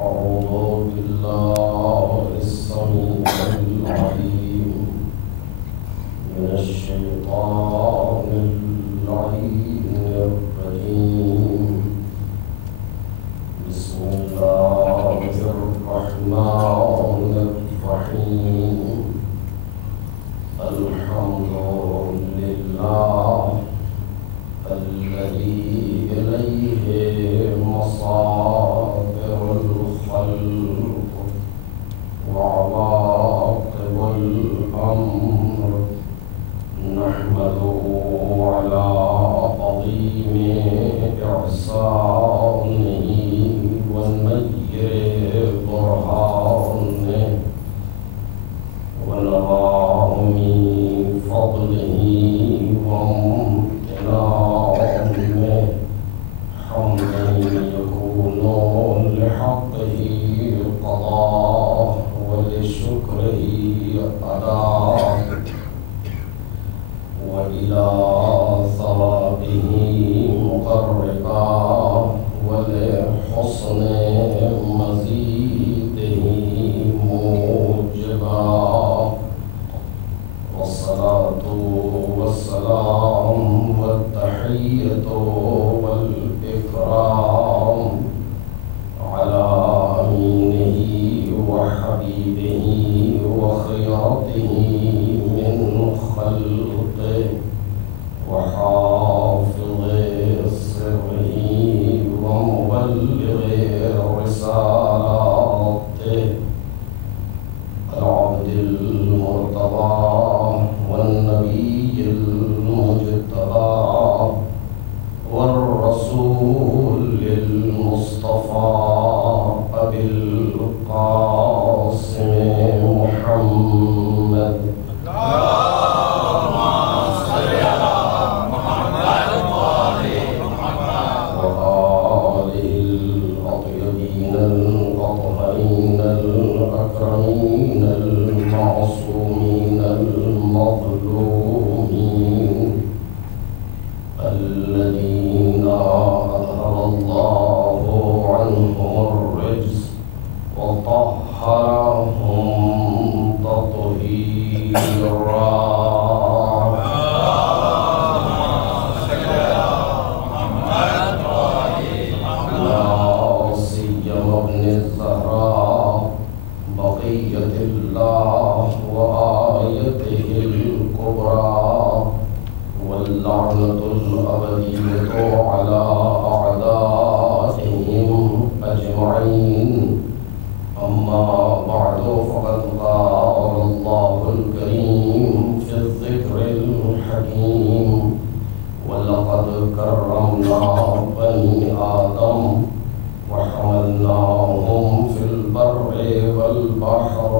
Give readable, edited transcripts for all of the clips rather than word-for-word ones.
أعوذ بالله السميع العليم من الشيطان اللعين الرجيم. بسم الله الرحمن الرحيم. الحمد لله الذي إليه مصائر الخلق وعواقب الأمر، نحمده على عظيم إحسانه ونير برهانه ونظام فضله وامتنانه، حمدا يكون لحقه قضاء ولشكره أداء، وإلى ثوابه مقربا ولحسن مزيده موجبا. والصلاة والسلام والتحية والإكرام على أمينه وحبيبه وخيرته من خلقه وحافظ سره ومبلغ رسالاته، العبد المرتضى والنبي المجتبى والرسول المصطفى أبي القاسم محمد. وآله الأطيبين الأطهرين الأكرمين المعصومين المظلومين، الذين أذهب الله عنهم الرجس وطهرهم تطهيرا. لا سيما ابن الزهراء بقية الله وآيته الكبرى، واللعنة الأبدية على أعدائهم أجمعين. أما بعد، فقد قال الله الكريم في الذكر الحكيم: ولقد كرمنا بني آدم وحملناهم في البر والبحر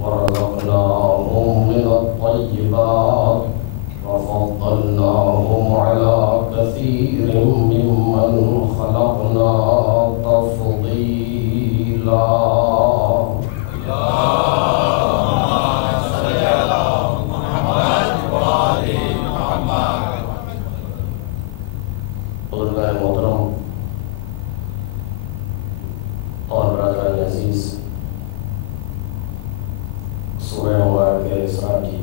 ورزقناهم من الطيبات وفضلناهم على كثير ممن خلقنا تفضيلا. بزرگان محترم اور برادران عزیز، سورہ مبارک اسراء کی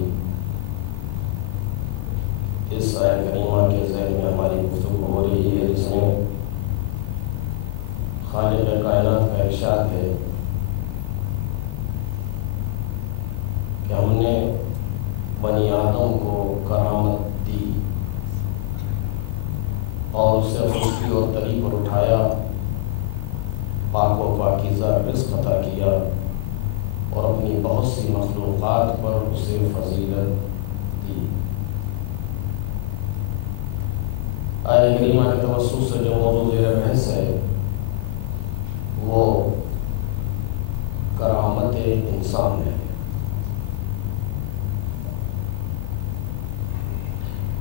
اس آیت کریمہ کے ذیل میں ہماری گفتگو ہو رہی ہے، جس میں خالق کائنات کا ارشاد ہے کہ ہم نے بنی آدم کو کرامت دی اور اسے خوشی اور تری پر اٹھایا، پاک و پاکیزہ رزق عطا کیا اور اپنی بہت سی مخلوقات پر اسے فضیلت دی۔ آیت کریمہ کے توسط سے جو موضوع زیر بحث ہے وہ کرامت انسان ہے،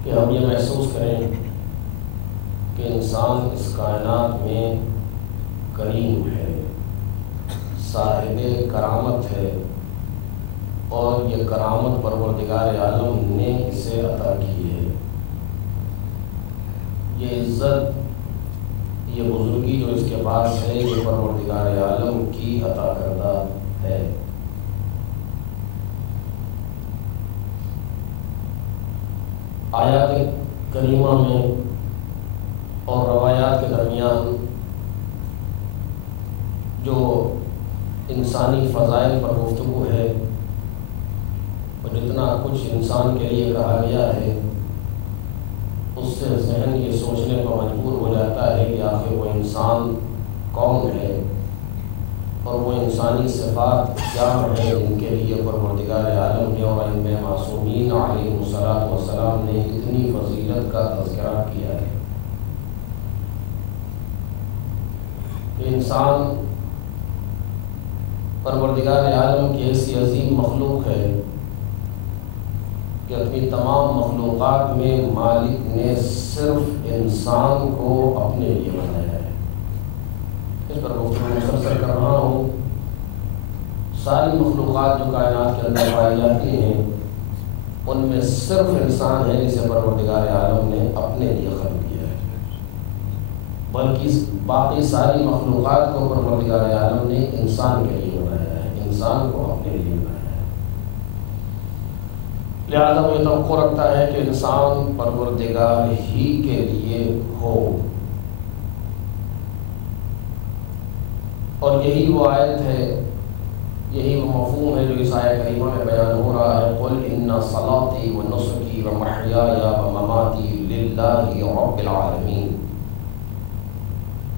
کہ ہم یہ محسوس کریں کہ انسان اس کائنات میں کریم ہے، صاحب کرامت ہے، اور یہ کرامت پروردگار عالم نے اسے عطا کی ہے۔ یہ عزت یہ بزرگی جو اس کے پاس ہے یہ پروردگار عالم کی عطا کردہ ہے۔ آیات کریمہ میں اور روایات کے درمیان جو انسانی فضائل پر گفتگو ہے اور جتنا کچھ انسان کے لیے کہا گیا ہے اس سے ذہن یہ سوچنے پر مجبور ہو جاتا ہے کہ آخر وہ انسان کون ہے اور وہ انسانی صفات کیا ہیں جن کے لیے پروردگار عالم نے اور ائمہ معصومین علیہم السلام نے اتنی فضیلت کا تذکرہ کیا ہے۔ کہ انسان پروردگار عالم کی ایسی عظیم مخلوق ہے کہ اپنی تمام مخلوقات میں مالک نے صرف انسان کو اپنے لیے بنایا ہے۔ اس پر گفتگو مسلسل کر رہا ہوں۔ ساری مخلوقات جو کائنات کے اندر پائی جاتی ہیں ان میں صرف انسان ہے جسے پروردگار عالم نے اپنے لیے خلق کیا ہے، بلکہ باقی ساری مخلوقات کو پروردگار عالم نے انسان کے لیے بنایا ہے، انسان کو اپنے لیے بنایا ہے۔ لہذا وہ یہ توقع رکھتا ہے کہ انسان پروردگار ہی کے لیے ہو، اور یہی وہ آیت ہے، یہی وہ مفہوم ہے جو اس آیت کریمہ میں بیان ہو رہا ہے۔ قُلْ إِنَّ صَلَاتِي وَنُسُكِي وَمَحْيَايَ وَمَمَاتِي لِلَّهِ رَبِّ الْعَالَمِينَ۔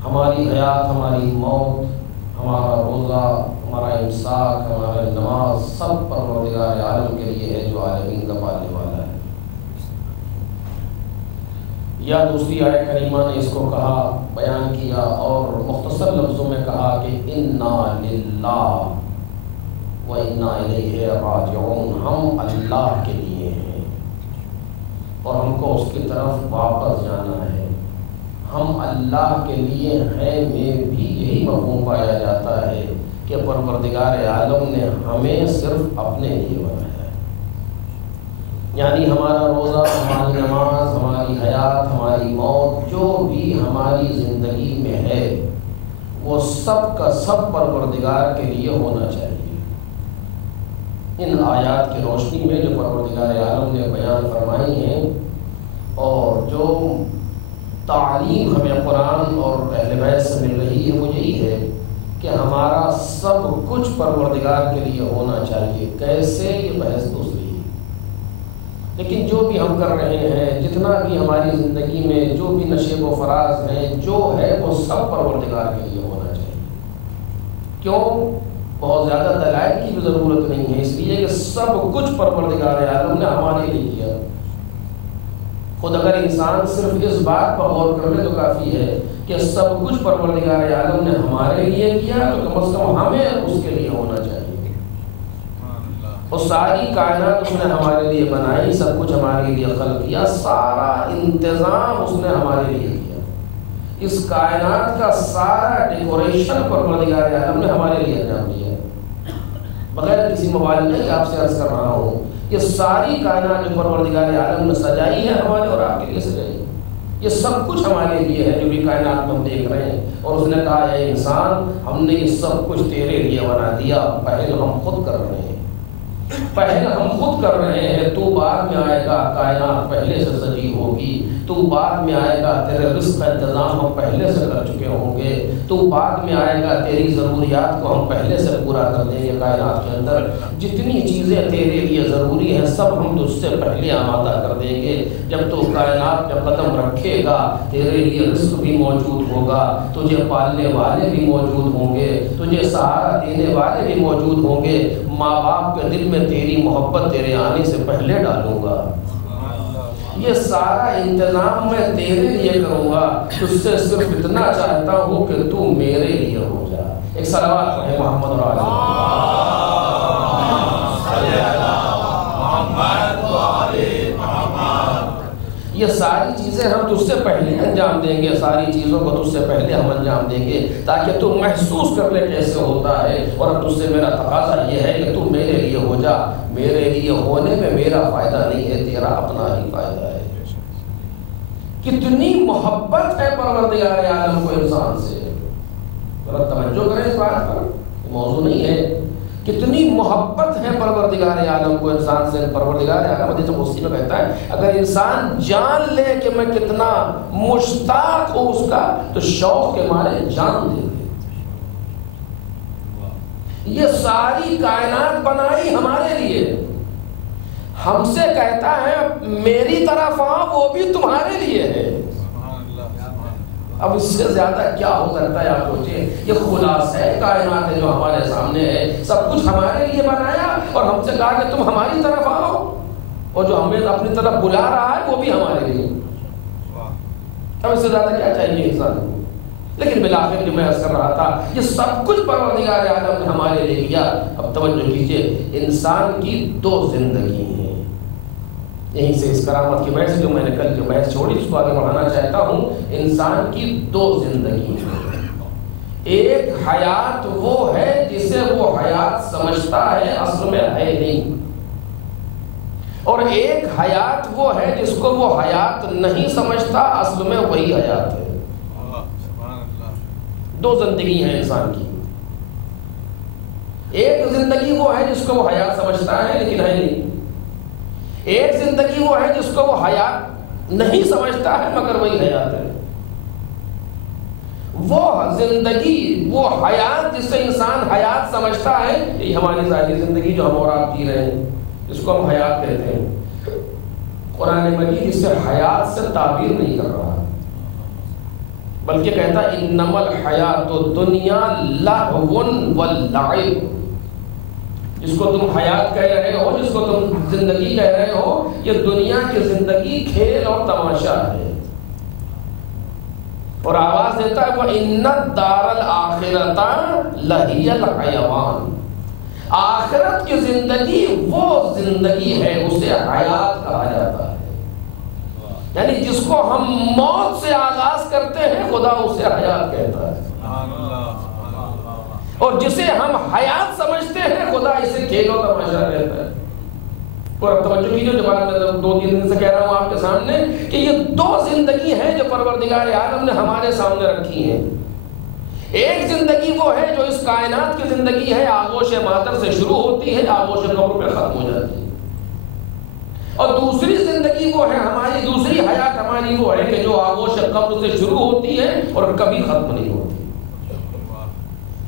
ہماری حیات، ہماری موت، ہمارا روزہ، ہمارا امساک، ہمارا نماز سب پروردگار عالم کے لیے ہے جو عالمین کا پالنے والا ہے۔ یا دوسری آیت کریمہ نے اس کو کہا، بیان کیا اور مختصر لفظوں میں کہا کہ اِنَّا لِلَّهِ وَإِنَّا إِلَيْهِ رَاجِعُونَ، ہم اللہ کے لیے ہیں اور ہم کو اس کی طرف واپس جانا ہے۔ ہم اللہ کے لیے ہیں میں بھی یہی مفہوم پایا جاتا ہے کہ پروردگار عالم نے ہمیں صرف اپنے لیے بنایا ہے، یعنی ہمارا روزہ، ہماری نماز، ہماری حیات، ہماری موت، جو بھی ہماری زندگی میں ہے وہ سب کا سب پروردگار کے لیے ہونا چاہیے۔ ان آیات کی روشنی میں جو پروردگار عالم نے بیان فرمائی ہیں اور جو تعلیم ہمیں قرآن اور اہل بیت سے مل رہی ہے وہ یہی ہے کہ ہمارا سب کچھ پروردگار کے لیے ہونا چاہیے۔ کیسے، یہ بحث دوسری ہے، لیکن جو بھی ہم کر رہے ہیں، جتنا بھی ہماری زندگی میں جو بھی نشیب و فراز ہیں، جو ہے وہ سب پروردگار کے لیے ہونا چاہیے۔ کیوں؟ بہت زیادہ دلائل کی بھی ضرورت نہیں ہے، اس لیے کہ سب کچھ پروردگار عالم نے ہمارے لیے کیا۔ خود اگر انسان صرف اس بات پر غور کر لے تو کافی ہے کہ سب کچھ پروردگار عالم نے ہمارے لیے کیا، تو کم از کم ہمیں اس کے لیے ہونا چاہیے۔ اور ساری کائنات اس نے ہمارے لیے بنائی، سب کچھ ہمارے لیے خلق کیا، سارا انتظام اس نے ہمارے لیے کیا۔ اس کائنات کا سارا ڈیکوریشن پروردگار عالم نے ہمارے لیے انجام دیا، بغیر کسی مبالغے کے آپ سے عرض کر رہا ہوں۔ یہ ساری کائنات جو پروردگار عالم نے سجائی ہے ہمارے اور آپ کے لیے سجائی ہے، یہ سب کچھ ہمارے لیے ہے جو بھی کائنات میں ہم دیکھ رہے ہیں۔ اور اس نے کہا اے انسان، ہم نے یہ سب کچھ تیرے لیے بنا دیا، پہل ہم خود کر رہے ہیں، پہل ہم خود کر رہے ہیں۔ تو بعد میں آئے گا، کائنات پہلے سے سجی ہوگی، تو بعد میں آئے گا، تیرے رزق کا انتظام ہم پہلے سے کر چکے ہوں گے، تو بعد میں آئے گا، تیری ضروریات کو ہم پہلے سے پورا کر دیں گے۔ کائنات کے اندر جتنی چیزیں تیرے لیے ضروری ہیں سب ہم تجھ سے پہلے آمادہ کر دیں گے۔ جب تو کائنات پہ قدم رکھے گا تیرے لیے رزق بھی موجود ہوگا، تجھے پالنے والے بھی موجود ہوں گے، تجھے سہارا دینے والے بھی موجود ہوں گے۔ ماں باپ کے دل میں تیری محبت تیرے آنے سے پہلے ڈالوں گا۔ یہ سارا انتظام میں تیرے لیے کروں گا، تجھ سے صرف اتنا چاہتا ہوں کہ تو میرے لیے ہو جا۔ ایک صلوات پڑھیں محمد اور آل محمد۔ یہ ساری چیزیں ہم تجھ سے پہلے انجام دیں گے، ساری چیزوں کو تجھ سے پہلے ہم انجام دیں گے تاکہ تو محسوس کر لے کیسے ہوتا ہے۔ اور اب تجھ سے میرا تقاضا یہ ہے کہ تو میرے لیے ہو جا۔ میرے لیے ہونے میں میرا فائدہ نہیں ہے، تیرا اپنا ہی فائدہ ہے۔ کتنی محبت ہے پروردگار عالم کو انسان سے. ذرا توجہ کریں اس بات پر، موضوع نہیں ہے. کتنی محبت ہے پروردگار عالم کو انسان سے. پروردگار عالم حدیث قدسی میں کہتا ہے اگر انسان جان لے کہ میں کتنا مشتاق ہوں اس کا تو شوق کے مارے جان دے دے. یہ ساری کائنات بنائی ہمارے لیے، ہم سے کہتا ہے میری طرف آؤ، وہ بھی تمہارے لیے ہے. اب اس سے زیادہ کیا ہو سکتا ہے آپ سوچیں. یہ خلاصہ ہے کائنات ہے جو ہمارے سامنے ہے، سب کچھ ہمارے لیے بنایا اور ہم سے کہا کہ تم ہماری طرف آؤ، اور جو ہمیں اپنی طرف بلا رہا ہے وہ بھی ہمارے لیے. اب اس سے زیادہ کیا چاہیے انسان کو. لیکن بالآخر جو میں عرض کر رہا تھا یہ سب کچھ پروردگار عالم نے ہمارے لیے کیا. اب توجہ کیجئے، انسان کی دو زندگی ہیں. یہیں سے اس کرامت کی بحث جو میں نے کل جو بحث چھوڑی اس کو آگے بڑھانا چاہتا ہوں. انسان کی دو زندگی ہیں. ایک حیات وہ ہے جسے وہ حیات سمجھتا ہے، اصل میں ہے نہیں. اور ایک حیات وہ ہے جس کو وہ حیات نہیں سمجھتا، اصل میں وہی حیات ہے. دو زندگی ہیں انسان کی. ایک زندگی وہ ہے جس کو وہ حیات سمجھتا ہے لیکن ہے نہیں. ایک زندگی وہ ہے جس کو وہ حیات نہیں سمجھتا ہے مگر وہی حیات ہے. وہ زندگی، وہ حیات جسے انسان حیات سمجھتا ہے، یہ ہماری ظاہری زندگی جو ہم اور آپ جی رہے ہیں اس کو ہم حیات کہتے ہیں. قرآن مجید اس سے حیات سے تعبیر نہیں کر رہا بلکہ کہتا انما الحیات الدنیا لہو ولعب. جس کو تم حیات کہہ رہے ہو، جس کو تم زندگی کہہ رہے ہو، یہ دنیا کی زندگی کھیل اور تماشا ہے. اور آواز دیتا ہے وَإِنَّ الدَّارَ الْآخِرَةَ لَهِيَ الْحَيَوَانُ. آخرت کی زندگی وہ زندگی ہے، اسے حیات کہا جاتا ہے. یعنی جس کو ہم موت سے آغاز کرتے ہیں خدا اسے حیات کہتا ہے، اور جسے ہم حیات سمجھتے ہیں خدا اسے کھیل و تماشا کہتا ہے. اور اب توجہ کیجیے، جو بات میں 2-3 دن سے کہہ رہا ہوں آپ کے سامنے کہ یہ دو زندگی ہیں جو پروردگار عالم نے ہمارے سامنے رکھی ہیں. ایک زندگی وہ ہے جو اس کائنات کی زندگی ہے، آغوش مادر سے شروع ہوتی ہے، آغوش قبر پہ ختم ہو جاتی ہے. اور دوسری زندگی وہ ہے ہماری، دوسری حیات ہماری وہ ہے کہ جو آغوش قبر سے شروع ہوتی ہے اور کبھی ختم نہیں ہوتی.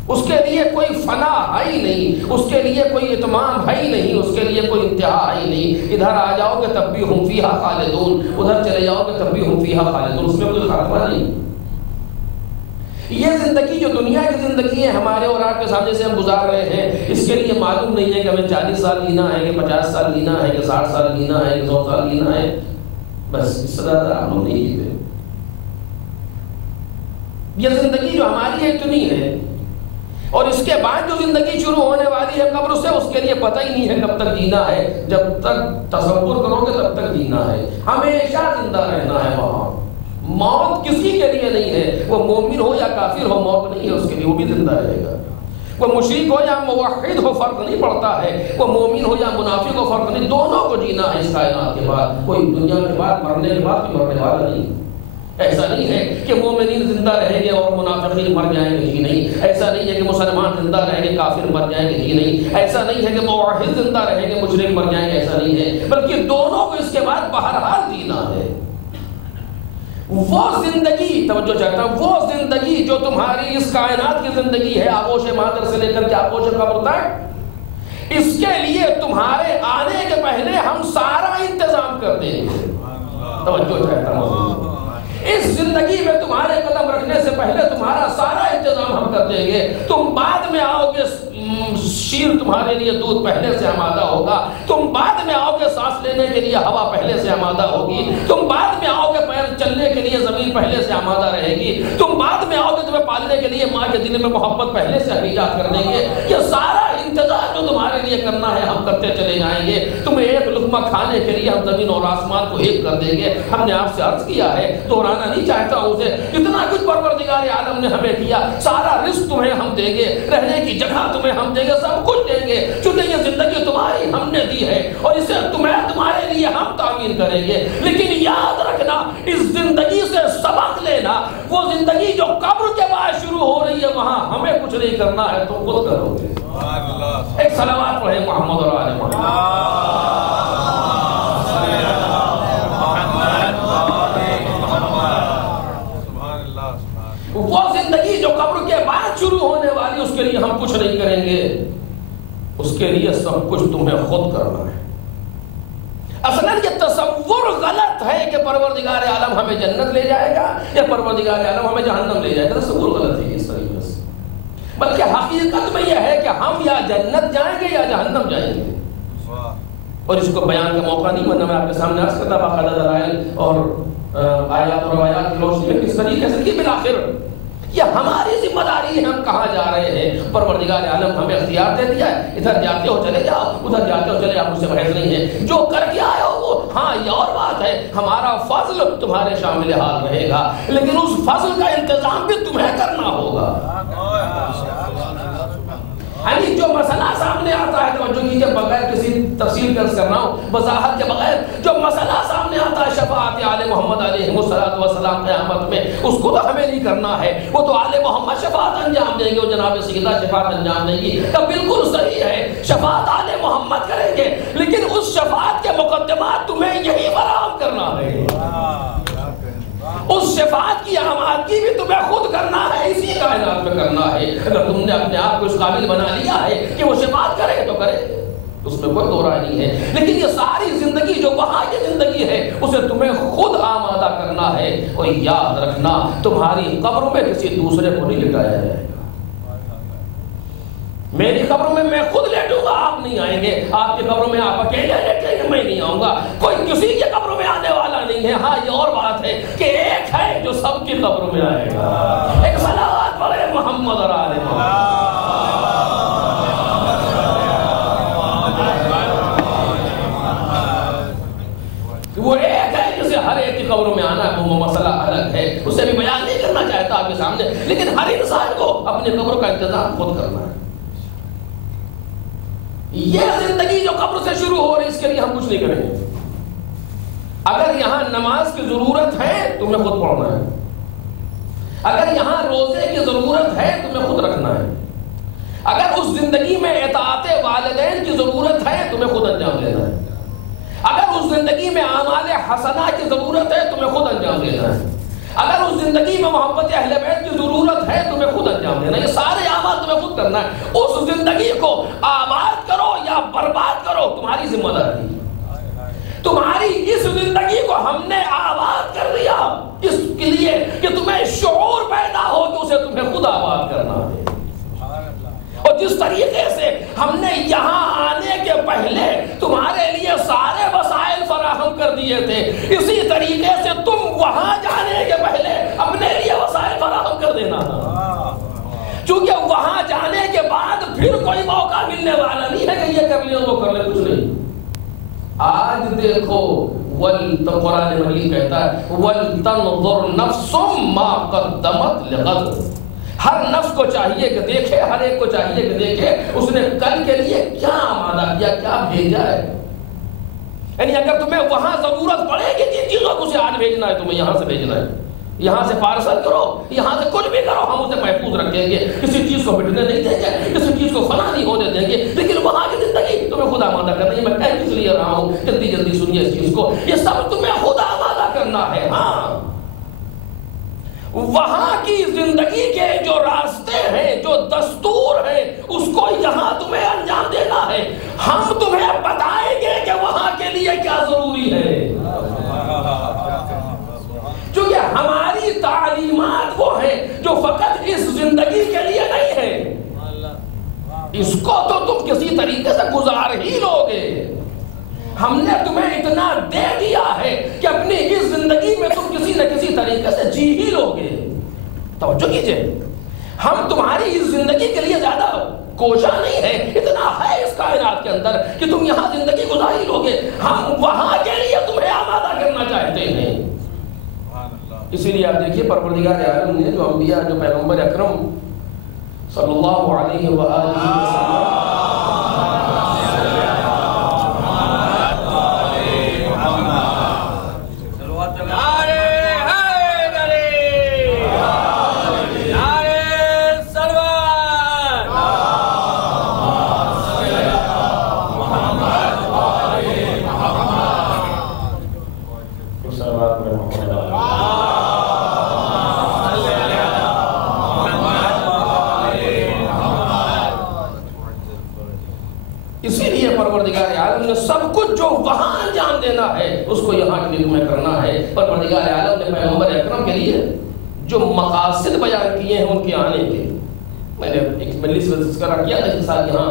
اس کے لیے کوئی فنا ہے ہی نہیں، اس کے لیے کوئی اتمام ہے ہی نہیں، اس کے لیے کوئی انتہا ہے ہی نہیں. ادھر آ جاؤ گے تب بھی ہم فیہا خالدون، ادھر چلے جاؤ گے تب بھی ہم فیہا خالدون. اس میں کوئی خاتمہ نہیں. یہ زندگی جو دنیا کی زندگی ہے ہمارے اور آپ کے سامنے سے ہم گزار رہے ہیں، اس کے لیے معلوم نہیں ہے کہ ہمیں 40 سال جینا ہے کہ 50 سال جینا ہے کہ 60 سال جینا ہے کہ 100 سال جینا ہے. بس اس سے زیادہ ہم لوگ نہیں جیتے. یہ زندگی جو ہماری ہے اتنی ہے، اور اس کے بعد جو زندگی شروع ہونے والی ہے قبر سے، اس کے لیے پتہ ہی نہیں ہے کب تک جینا ہے. جب تک تصور کرو گے تب تک جینا ہے، ہمیشہ زندہ رہنا ہے. وہاں موت کسی کے لیے نہیں ہے، وہ مومن ہو یا کافر ہو موت نہیں ہے اس کے لیے، وہ بھی زندہ رہے گا. وہ مشرک ہو یا موحد ہو فرق نہیں پڑتا ہے، وہ مومن ہو یا منافق ہو فرق نہیں، دونوں کو جینا ہے اس کائنات کے بعد. کوئی دنیا کے بعد مرنے کے بعد کوئی مرنے والا نہیں. ایسا نہیں ہے کہ مومنین زندہ رہیں گے اور منافقین مر جائیں گے، جی نہیں. ایسا نہیں ہے کہ مسلمان زندہ رہیں گے کافر مر جائیں گے، جی نہیں. ایسا نہیں ہے کہ موحد زندہ رہیں گے مشرک مر جائیں گے، ایسا نہیں ہے. بلکہ دونوں کو اس کے بعد بہرحال جینا ہے. وہ زندگی، توجہ چاہتا ہوں، وہ زندگی جو تمہاری اس کائنات کی زندگی ہے، آغوش مادر سے لے کر کے آغوش قبر تک، اس کے لیے تمہارے آنے کے پہلے ہم سارا انتظام کر دیں گے. توجہ چاہتا ہوں، اس زندگی میں تمہارے قدم رکھنے سے پہلے تمہارا سارا انتظام ہم کر دیں گے. تم بعد میں آؤ گے، شیر تمہارے لیے دودھ پہلے سے آمادہ ہوگا. تم بعد میں آؤ گے، سانس لینے کے لیے ہوا پہلے سے آمادہ ہوگی. تم بعد میں آؤ گے، پیر چلنے کے لیے زمین پہلے سے آمادہ رہے گی. تم بعد میں آؤ گے، تمہیں پالنے کے لیے ماں کے دل میں محبت پہلے سے ہم ایجاد کر دیں گے. یہ سارا انتظام جو تمہارے لیے کرنا ہے ہم کرتے چلے جائیں گے. تمہیں ایک لقمہ کھانے کے لیے ہم زمین اور آسمان کو ایک کر دیں گے. ہم نے آپ سے عرض کیا ہے، دہرانا نہیں چاہتا ہوں اسے، اتنا کچھ پروردگار پروردگار عالم نے ہمیں دیا، سارا رزق تمہیں ہم دیں گے، رہنے کی جگہ تمہیں ہم دیں گے، سب کچھ دیں گے، چونکہ یہ زندگی تمہاری ہم نے دی ہے اور اسے تمہارے لیے ہم تعمیر کریں گے۔ لیکن یاد رکھنا، اس زندگی سے سبق لینا، وہ زندگی جو قبر کے بعد شروع ہو رہی ہے وہاں ہمیں کچھ نہیں کرنا ہے، تم خود کرو گے۔ ایک صلوات پڑھیں محمد اور آل محمد۔ وہ زندگی جو قبر کے بعد شروع ہونے والی، اس کے لیے ہم کچھ نہیں کریں گے، اس کے لیے سب کچھ تمہیں خود کرنا ہے۔ اصلا یہ تصور غلط ہے کہ پروردگار عالم ہمیں جنت لے جائے گا یا پروردگار عالم ہمیں جہنم لے جائے گا، تصور غلط ہے اس طریقے سے۔ بلکہ حقیقت میں یہ ہے کہ ہم یا جنت جائیں گے یا جہنم جائیں گے، اور اس کو بیان کا موقع نہیں، ورنہ میں آپ کے سامنے عرض کرتا باقاعدہ دلائل اور آیات اور روایات کی روشنی میں کس طریقے سے، کہ بالآخر یہ ہماری ذمہ داری ہے، ہم کہاں جا رہے ہیں۔ پروردگار عالم ہمیں اختیار دے دیا ہے، ادھر جاتے ہو چلے جاؤ، ادھر جاتے ہو چلے، آپ مجھ سے بحث نہیں ہے، جو کر کے آئے ہو وہ ہاں یہ اور بات ہے، ہمارا فضل تمہارے شامل حال رہے گا، لیکن اس فضل کا انتظام بھی تمہیں کرنا ہوگا۔ یعنی جو مسئلہ سامنے آتا ہے، توجہ کیجئے، بغیر کسی تفصیل عرض کر رہا ہوں، وضاحت کے بغیر، جو مسئلہ سامنے آتا ہے شفاعت آل محمد علیہ السلام قیامت میں، اس کو تو ہمیں نہیں کرنا ہے، وہ تو آل محمد شفاعت انجام دیں گے، وہ جناب سیدہ شفاعت انجام دیں گی۔ تو بالکل صحیح ہے، شفاعت آل محمد کریں گے، لیکن اس شفاعت کے مقدمات تمہیں یہی فراہم کرنا ہے، اس شفاعت کی آمادگی بھی تمہیں خود کرنا ہے، اسی کائنات میں کرنا ہے۔ اگر تم نے اپنے آپ کو اس قابل بنا لیا ہے کہ وہ شفاعت کرے تو کرے، اس میں کوئی دو رائے نہیں ہے، لیکن یہ ساری زندگی جو وہاں کی زندگی ہے اسے تمہیں خود آمادہ کرنا ہے۔ اور یاد رکھنا، تمہاری قبر میں کسی دوسرے کو نہیں لٹایا جائے گا۔ میری قبر میں میں خود لیٹوں گا، آپ نہیں آئیں گے، آپ کی قبر میں آپ اکیلے لیٹیں گے، میں نہیں آؤں گا، کوئی کسی کی قبر میں آنے والا نہیں ہے۔ ہاں یہ اور بات ہے کہ ایک ہے جو سب کی قبر میں آئے گا۔ ایک صلوات پڑھے محمد اور آل محمد۔ وہ ایک ہے جسے ہر ایک کی قبر میں آنا ہے، وہ مسئلہ الگ ہے، اسے بھی بیان نہیں کرنا چاہتا آپ کے سامنے، لیکن ہر انسان کو اپنی قبر کا انتظام خود کرنا ہے۔ یہ زندگی جو قبر سے شروع ہو رہی ہے، اس کے لیے ہم کچھ نہیں کریں گے۔ اگر یہاں نماز کی ضرورت ہے تمہیں خود پڑھنا ہے، اگر یہاں روزے کی ضرورت ہے تمہیں خود رکھنا ہے، اگر اس زندگی میں اطاعت والدین کی ضرورت ہے تمہیں خود انجام دینا ہے، اگر اس زندگی میں اعمال حسنہ کی ضرورت ہے تمہیں خود انجام دینا ہے، اگر اس زندگی میں محبت اہل بیت کی ضرورت ہے تمہیں خود انجام دینا ہے۔ یہ سارے اعمال تمہیں خود کرنا ہے۔ اس زندگی کو آباد کرو یا برباد کرو، تمہاری ذمہ داری۔ تمہاری اس زندگی کو ہم نے آباد کر دیا اس کے لیے کہ تمہیں شعور پیدا ہو کہ اسے تمہیں خود آباد کرنا ہے۔ اور جس طریقے سے ہم نے یہاں آنے کے پہلے تمہارے لیے سارے وسائل فراہم کر دیے تھے، اسی طریقے سے تم وہاں جانے کے پہلے اپنے لیے وسائل فراہم کر دینا تھا، چونکہ وہاں جانے کے بعد پھر کوئی موقع ملنے والا نہیں ہے کہ یہ کر لیں وہ کر لیں، کچھ نہیں۔ آج دیکھو، قرآن مجید کہتا ہے وَلْتَنْظُرْ نَفْسٌ مَا قَدَّمَتْ لِغَدٍ۔ ہر نفس کو چاہیے کہ دیکھے، ہر ایک کو چاہیے کہ دیکھے اس نے کل کے لیے کیا آمادہ کیا، کیا بھیجا ہے۔ یعنی اگر تمہیں وہاں ضرورت پڑے گی جن چیزوں کو اسے آج بھیجنا ہے، تمہیں یہاں سے بھیجنا ہے، یہاں سے پارسل کرو، یہاں سے کچھ بھی کرو، ہم اسے محفوظ رکھیں گے، کسی چیز کو مٹنے نہیں دیں گے، کسی چیز کو فنا نہیں ہونے دیں گے، لیکن وہاں کی زندگی تمہیں خود آمادہ کرنا ہے۔ میں کہہ کس لیے رہا ہوں، جلدی جلدی سنیے اس چیز کو، یہ سب تمہیں خود آمادہ کرنا ہے۔ ہاں، وہاں کی زندگی کے جو راستے ہیں، جو دستور ہیں، اس کو یہاں تمہیں انجام دینا ہے۔ ہم تمہیں بتائیں گے کہ وہاں کے لیے کیا ضروری ہے، کیونکہ ہماری تعلیمات وہ ہیں جو فقط اس زندگی کے لیے نہیں ہے، اس کو تو تم کسی طریقے سے گزار ہی لوگے۔ ہم نے تمہیں اتنا دے دیا ہے کہ اپنی اس زندگی میں تم کسی نہ کسی طریقے سے جی ہی لوگے۔ توجہ کیجئے، ہم تمہاری اس زندگی کے لیے زیادہ کوشاں نہیں ہے، اتنا ہے اس کائنات کے اندر کہ تم یہاں زندگی گزار ہی لوگے۔ ہم وہاں کے لیے تمہیں آمادہ کرنا چاہتے ہیں، اسی لیے آپ دیکھیے پروردگار عالم نے جو انبیاء، جو پیغمبر اکرم صلی اللہ علیہ وآلہ وسلم سب کچھ جو وہاں انجام دینا ہے اس کو یہاں کے لیے تمہیں کرنا ہے۔ پروردگار عالم نے پیغمبر اکرم کے لیے جو مقاصد بیان کیے ہیں ان کے آنے کے، میں نے ایک مجلس میں ذکر کیا تھا اس سال یہاں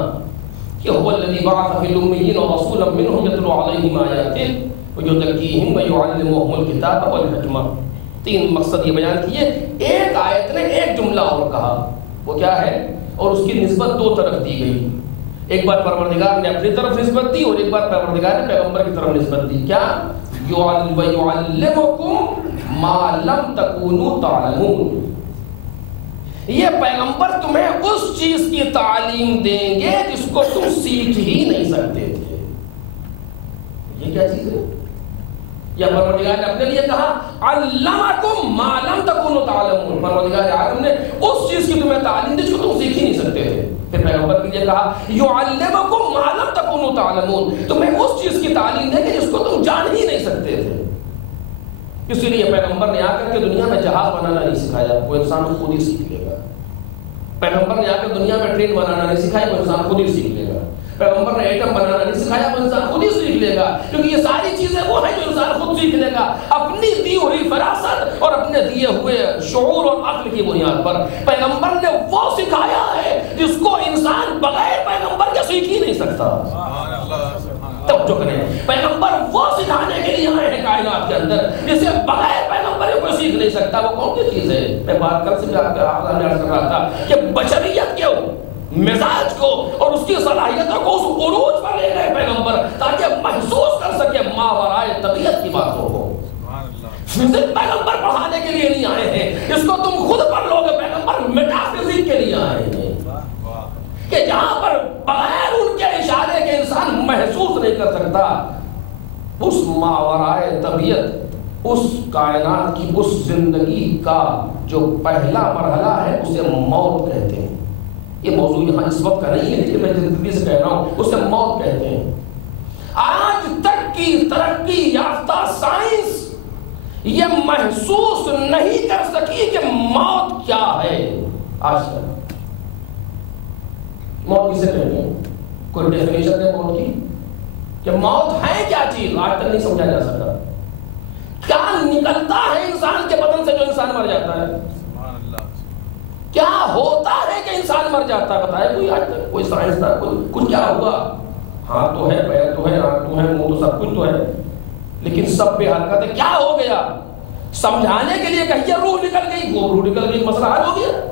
کہ هو الذی بعث فی الامیین رسولا منهم یتلو علیہم آیاتہ ویزکیہم ویعلمہم الکتاب والحکمہ۔ تین مقصد یہ بیان کیے۔ ایک آیت نے ایک جملہ اور کہا، وہ کیا ہے؟ اور اس کی نسبت دو طرف دی گئی، ایک بار پروردگار نے اپنی طرف نسبت دی اور ایک بار پروردگار نے پیغمبر کی طرف نسبت دی۔ کیا؟ یعلمکم ما لم تکونوا تعلمون، یہ پیغمبر تمہیں اس چیز کی تعلیم دیں گے جس کو تم سیکھ ہی نہیں سکتے تھے۔ یہ کیا چیز ہے؟ یا پروردگار نے اپنے لیے کہا علمکم ما لم تکونوا تعلمون، پروردگار عالم نے اس چیز کی تمہیں تعلیم دی جس کو تم سیکھ ہی نہیں سکتے تھے۔ پھر پیغمبر کے لیے کہا یعلمکم ما لم تکونوا تعلمون، تمہیں اس چیز کی تعلیم دیں گے جس کو تم جان ہی نہیں سکتے تھے۔ اسی لیے پیغمبر نے آ کر کے دنیا میں جہاز بنانا نہیں سکھایا، وہ انسان خود ہی سیکھ لے گا۔ پیغمبر نے آ کر دنیا میں ٹرین بنانا نہیں سکھایا، وہ انسان خود ہی سیکھ لے گا۔ پیغمبر نے ایٹم بنانا نہیں سکھایا، وہ انسان خود ہی سیکھ لے گا، کیونکہ یہ ساری چیزیں وہ ہیں جو انسان خود سیکھ لے گا اپنی دی ہوئی فراست اور اپنے دیے ہوئے شعور اور عقل کی بنیاد پر۔ پیغمبر نے وہ سکھایا ہے جس کو انسان بغیر پیغمبر کے سیکھ ہی نہیں سکتا۔ توجہ کریں، پیغمبر وہ سکھانے کے لیے آئے ہیں کائنات کے اندر جسے بغیر پیغمبر کوئی سیکھ نہیں سکتا۔ وہ کون سی چیز ہے؟ میں بات کل سے بھی آپ کو عرض کر رہا تھا کہ بشریت کے مزاج کو اور اس کی صلاحیتوں کو اس عروج پر لے گئے پیغمبر تاکہ محسوس کر سکے ماورائے طبیعت کی باتوں کو۔ فزکس پیغمبر پڑھانے کے لیے نہیں آئے ہیں، اس کو تم خود پڑھ لو گے، پیغمبر میٹا فزکس کے لیے آئے ہیں کہ جہاں پر بغیر ان کے اشارے کے انسان محسوس نہیں کر سکتا، اس ماورائے طبیعت، اس کائنات کی اس زندگی کا جو پہلا مرحلہ ہے اسے موت کہتے ہیں۔ یہ موضوع یہاں اس وقت کا نہیں ہے لیکن میں جلدی سے کہہ رہا ہوں، اسے موت کہتے ہیں۔ آج تک کی ترقی یافتہ سائنس یہ محسوس نہیں کر سکی کہ موت کیا ہے۔ آج تک موت کسے کہتے ہیں؟ کوئی ڈیفینیشن ہے موت کی کہ موت ہے کیا چیز؟ آج تک نہیں سمجھا جا سکا۔ کیا نکلتا ہے انسان کے بدن سے جو انسان مر جاتا ہے؟ کیا ہوتا ہے کہ انسان مر جاتا ہے؟ بتائے کوئی آج تک کوئی سائنسدان، کوئی کچھ کیا ہوا؟ ہاتھ تو ہے، پیر تو ہے، آنکھ تو ہے، منہ تو سب کچھ تو ہے، لیکن سب پہ حرکت ہے۔ کیا ہو گیا؟ سمجھانے کے لیے کہیے روح نکل گئی، وہ روح نکل گئی، مسئلہ حل ہو گیا۔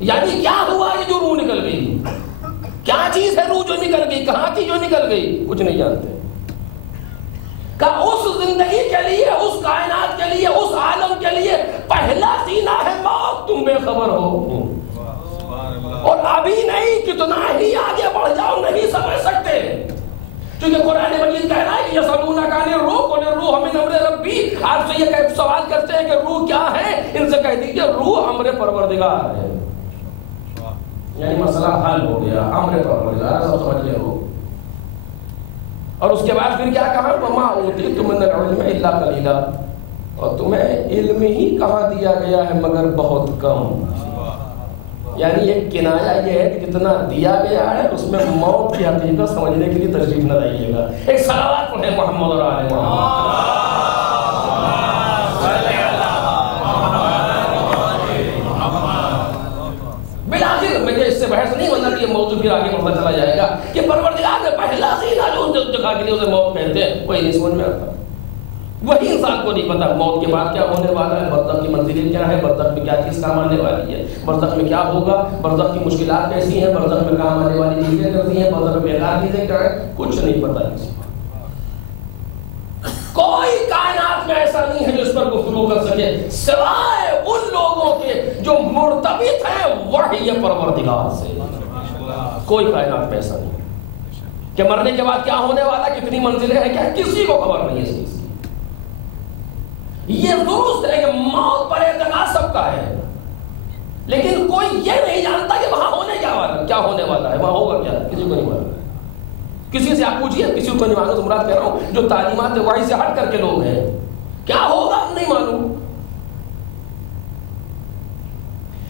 یعنی کیا ہوا یہ جو روح نکل گئی؟ کیا چیز ہے روح جو نکل گئی؟ کہاں تھی جو نکل گئی؟ کچھ نہیں جانتے۔ کہ اس زندگی کے لیے، اس کائنات کے لیے، اس عالم کے لیے پہلا سینہ ہے موت، تم بے خبر ہو۔ اور ابھی نہیں، کتنا ہی آگے بڑھ جاؤ نہیں سمجھ سکتے، کیونکہ قرآن مجید کہہ رہا ہے کہ یسألونک عن الروح قل الروح من امر ربی۔ آپ سے یہ سوال کرتے ہیں کہ روح کیا ہے، ان سے کہہ دیجیے روح امر پروردگار ہے۔ یعنی مسئلہ حل ہو گیا، امر پروردگار، سب سمجھ لے ہو۔ اور اس کے بعد پھر کیا کہا؟ وما اوتیتم من العلم الا قلیلا، اور تمہیں علم ہی کہاں دیا گیا ہے مگر بہت کم۔ یعنی ایک کنایہ یہ ہے کہ جتنا دیا گیا ہے اس میں موت کی حقیقت سمجھنے کے لیے تشریف نہ لائیے گا۔ ایک صلوات پڑھیں محمد اور آل محمد۔ بالآخر مجھے اس سے بحث نہیں ہونا کہ یہ موضوع پھر آگے بڑھتا چلا جائے گا کہ پروردگار نے پہلا سینہ جو جگہ کے لیے اسے موت کہتے ہیں، وہی نہیں سمجھ میں آتا۔ وہی انسان کو نہیں پتا موت کے بعد کیا ہونے والا ہے، برزخ کی منزلیں کیا ہے، برزخ میں کیا چیز کام آنے والی ہے، برزخ میں کیا ہوگا، برزخ کی مشکلات کیسی ہیں، برزخ میں کام آنے والی چیزیں کیسی ہیں، برزخ میں بیکار چیزیں کیا ہیں، کچھ نہیں پتا کسی کو۔ کوئی کائنات میں ایسا نہیں ہے جس پر گفتگو گفتگو کر سکے سوائے ان لوگوں کے جو مرتبط ہیں وحی پروردگار سے. کوئی کائنات میں ایسا نہیں کہ مرنے کے بعد کیا ہونے والا, کتنی منزلیں ہیں, کیا کسی کو خبر نہیں ہے اس چیز کی. یہ درست ہے کہ موت پر اعتقاد سب کا ہے, لیکن کوئی یہ نہیں جانتا کہ وہاں ہونے کیا ہونے والا ہے, وہاں ہوگا کیا, کسی کو نہیں معلوم. کسی سے آپ پوچھئے, کسی کو نہیں معلوم. مراد کہہ رہا ہوں جو تعلیمات وحی سے ہٹ کر کے لوگ ہیں, کیا ہوگا نہیں معلوم.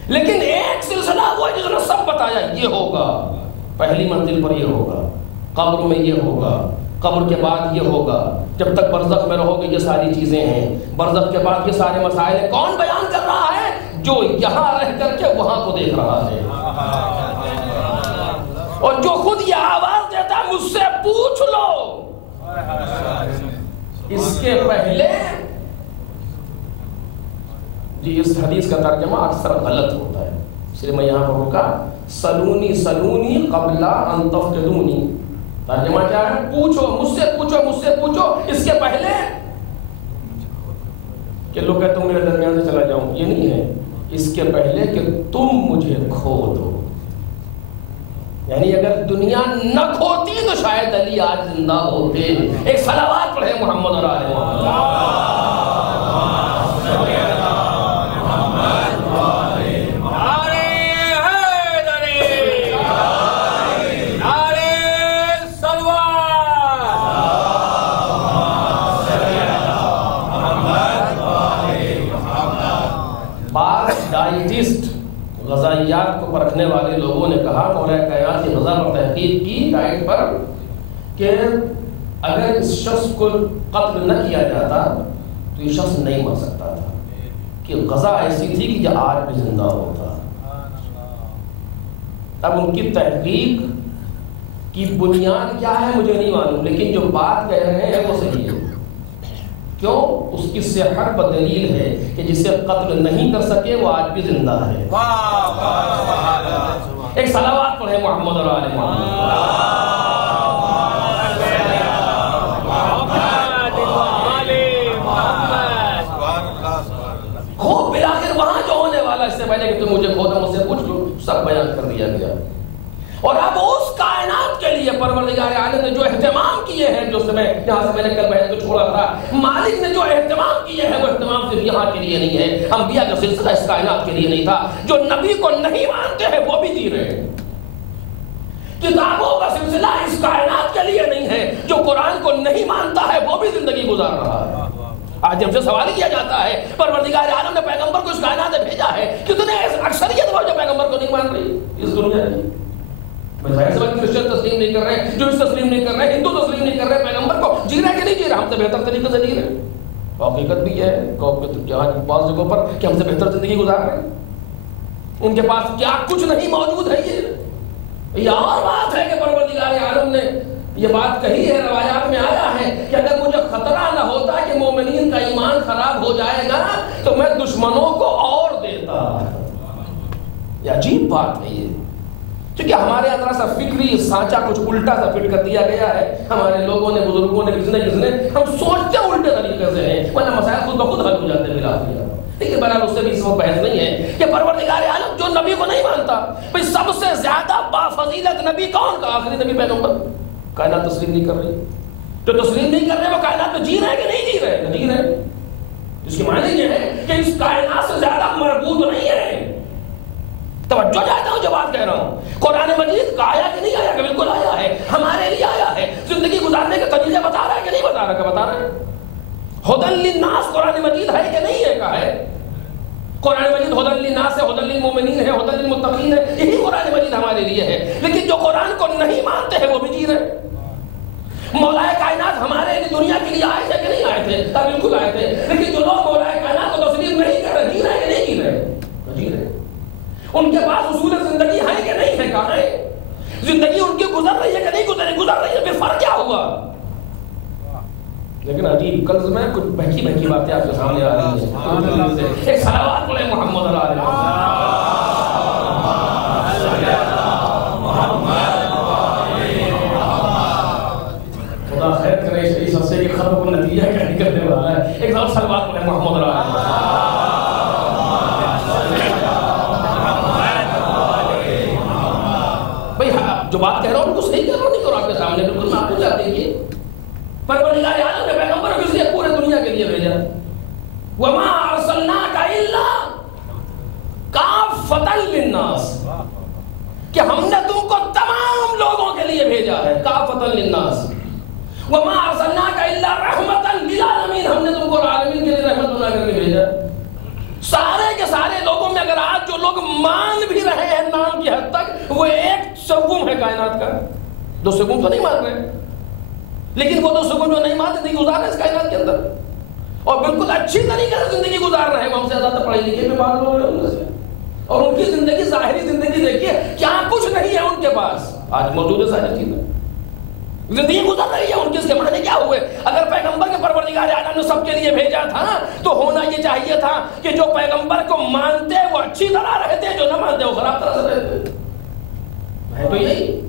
لیکن ایک سلسلہ وہ ہے جس نے سب بتایا, یہ ہوگا, پہلی منزل پر یہ ہوگا, قبر میں یہ ہوگا, قبر کے بعد یہ ہوگا, جب تک برزخ میں رہو گے یہ ساری چیزیں ہیں, برزخ کے بعد یہ سارے مسائل ہیں. کون بیان کر رہا ہے؟ جو یہاں رہ کر کے وہاں کو دیکھ رہا ہے, اور جو خود یہ آواز دیتا ہے مجھ سے پوچھ لو. اس کے پہلے جی اس حدیث کا ترجمہ اکثر غلط ہوتا ہے, اس لیے میں یہاں پر رکا. سلونی سلونی قبل ان تفتدونی, ترجمہ کیا ہے؟ پوچھو مجھ سے, پوچھو مجھ سے, پوچھو اس کے پہلے کہ لوگ کہتے ہیں میرے درمیان سے چلا جاؤں. یہ نہیں ہے, اس کے پہلے کہ تم مجھے کھو دو. یعنی اگر دنیا نہ کھوتی تو شاید علی آج زندہ ہوتے. ایک صلوات پڑھے محمد اور آل محمد. غذائیات کو پرکھنے والے لوگوں نے کہا, مولا کائنات کی غذا پر تحقیق کی ڈائٹ پر, کہ اگر اس شخص کو قتل نہ کیا جاتا تو یہ شخص نہیں مر سکتا تھا, کہ غذا ایسی تھی کہ یہ آج بھی زندہ ہوتا. اب ان کی تحقیق کی بنیاد کیا ہے مجھے نہیں معلوم, لیکن جو بات کہہ رہے ہیں وہ صحیح ہے. کیوں؟ اس کی صحت پر دلیل ہے کہ جسے قتل نہیں کر سکے وہ آج بھی زندہ ہے. ایک صلوات پڑھے محمد اور آل محمد. خوب بلاخر وہاں جو ہونے والا, اس سے پہلے کہ تم مجھے کھو دو مجھ سے پوچھ لو, سب بیان کر دیا گیا. اور اب اس کائنات کے لیے پروردگار عالم نے جو اہتمام کیے ہیں, جو میں یہاں سے میں نے کل بیان کو چھوڑا تھا, مالک نے جو اہتمام کیے ہیں وہ اہتمام صرف یہاں کے لیے نہیں ہے, انبیاء کا سلسلہ اس کائنات کے لیے نہیں تھا. جو نبی کو نہیں مانتے ہیں وہ بھی جی رہے ہیں. کتابوں کا سلسلہ اس کائنات کے لیے نہیں ہے, جو قرآن کو نہیں مانتا ہے وہ بھی زندگی گزار رہا ہے. آج ہم سے سوال کیا جاتا ہے پروردگار عالم نے پیغمبر کو اس کائنات میں بھیجا ہے, کتنے اکثریت وہ جو پیغمبر کو نہیں مان رہی اس دنیا میں. کرسچن تسلیم نہیں کر رہے, جو تسلیم نہیں کر رہے, ہندو تسلیم نہیں کر رہے پیغمبر کو. جی رہے کہ نہیں جی رہے؟ ہم سے بہتر طریقے سے جی رہے. حقیقت بھی ہے جہاں بعض جگہوں پر کہ ہم سے بہتر زندگی گزار رہے ہیں. ان کے پاس کیا کچھ نہیں موجود ہے. یہ اور بات ہے کہ پروردگار عالم نے یہ بات کہی ہے, روایات میں آیا ہے کہ اگر مجھے خطرہ نہ ہوتا کہ مومنین کا ایمان خراب ہو جائے گا تو میں دشمنوں کو اور دیتا. یہ عجیب بات ہے یہ, کیونکہ ہمارے اندر سا فکری سانچہ کچھ الٹا سا فٹ کر دیا گیا ہے. ہمارے لوگوں نے, بزرگوں نے, کس نے ہم سوچتے الٹے طریقے سے ہیں, ورنہ مسائل خود بخود حل ہو جاتے ہیں بلا دیا. لیکن بہرحال اس سے بھی اس وقت بحث نہیں ہے کہ پروردگار عالم جو نبی کو نہیں مانتا, بھئی سب سے زیادہ بافضیلت نبی کون کا؟ آخری نبی پیغمبر. کائنات تسلیم نہیں کر رہی, جو تسلیم نہیں کر رہے وہ کائنات میں جی رہے کہ نہیں جی رہے؟ جی رہے. اس کی معنی یہ ہے کہ اس کائنات سے زیادہ مربوط نہیں ہے. توجہ چاہتا ہوں جو بات کہہ رہا ہوں. قرآن مجید کا آیا کہ نہیں آیا؟ کہ بالکل آیا ہے, ہمارے لیے آیا ہے. زندگی گزارنے کے طریقے بتا رہا ہے کہ نہیں بتا رہا؟ کہ بتا رہا ہے. ہدی للناس قرآن مجید ہے کہ نہیں ہے؟ کہا ہے. قرآن مجید ہدی للناس ہے, ہدی للمؤمنین ہے, ہدی للمتقین ہے. یہی قرآن مجید ہمارے لیے ہے. لیکن جو قرآن کو نہیں مانتے ہیں وہ بھی جی رہے. مولا کائنات ہمارے لیے دنیا کے لیے آئے تھے کہ نہیں آئے تھے؟ بالکل آئے تھے. لیکن جو لوگ مولا کائنات کو تسلیم نہیں کر رہے, جی رہے کہ نہیں جی رہے؟ جی رہے. ان کے پاس اصول زندگی ہے کہ نہیں ہے؟ کہاں ہے؟ زندگی ان کی گزر رہی ہے کہ نہیں گزر رہی ہے؟ پھر فرق کیا ہوا؟ لیکن عجیب قلز میں کچھ بہکی باتیں آپ کے سامنے آ رہی ہیں. ایک صلوات پڑھیں محمد اور آل خدا خیر کرے. اس عرصے کے خطب کو نتیجہ کیا نکلنے والا ہے. ایک صلوات پڑھیں محمد اور آل جو بات کہہ رہا ہوں ان کو صحیح کہہ رہا ہوں نہیں کرو آپ کے سامنے، بالکل میں آپ کو چاہتے ہیں کہ پروردگار عالم نے پیغمبر کو اس لیے پورے دنیا کے لیے بھیجا، وما ارسلناک الا کافۃ للناس، کہ ہم نے تم کو تمام لوگوں کے لیے بھیجا ہے، کافۃ للناس، وما ارسلناک الا رحمۃ للعالمین، ہم نے تم کو عالمین کے لیے رحمت بنا کر کے بھیجا۔ سارے کے سارے لوگوں میں اگر آج جو لوگ مان بھی رہے ہیں نام کی حد تک، وہ ایک سوم ہے کائنات کا، دو سوم تو نہیں مان رہے، لیکن وہ دو سوم جو نہیں مانتے زندگی گزار رہے اس کائنات کے اندر، اور بالکل اچھی طریقے سے زندگی گزار رہے ہیں، وہ ہم سے زیادہ پڑھے لکھے میں معلوم ہو رہے ہیں ان سے، اور ان کی زندگی ظاہری زندگی دیکھیے کیا کچھ نہیں ہے ان کے پاس، آج موجود ہے ساری چیزیں، زندگی گزر رہی ہے ان کی، اس کے معنی کیا ہوئے؟ اگر پیغمبر کے پروردگار عالم نے سب کے لیے بھیجا تھا تو ہونا یہ چاہیے تھا کہ جو پیغمبر کو مانتے وہ اچھی طرح رہتے، جو نہ مانتے وہ خراب طرح سے رہتے، ہے تو یہی۔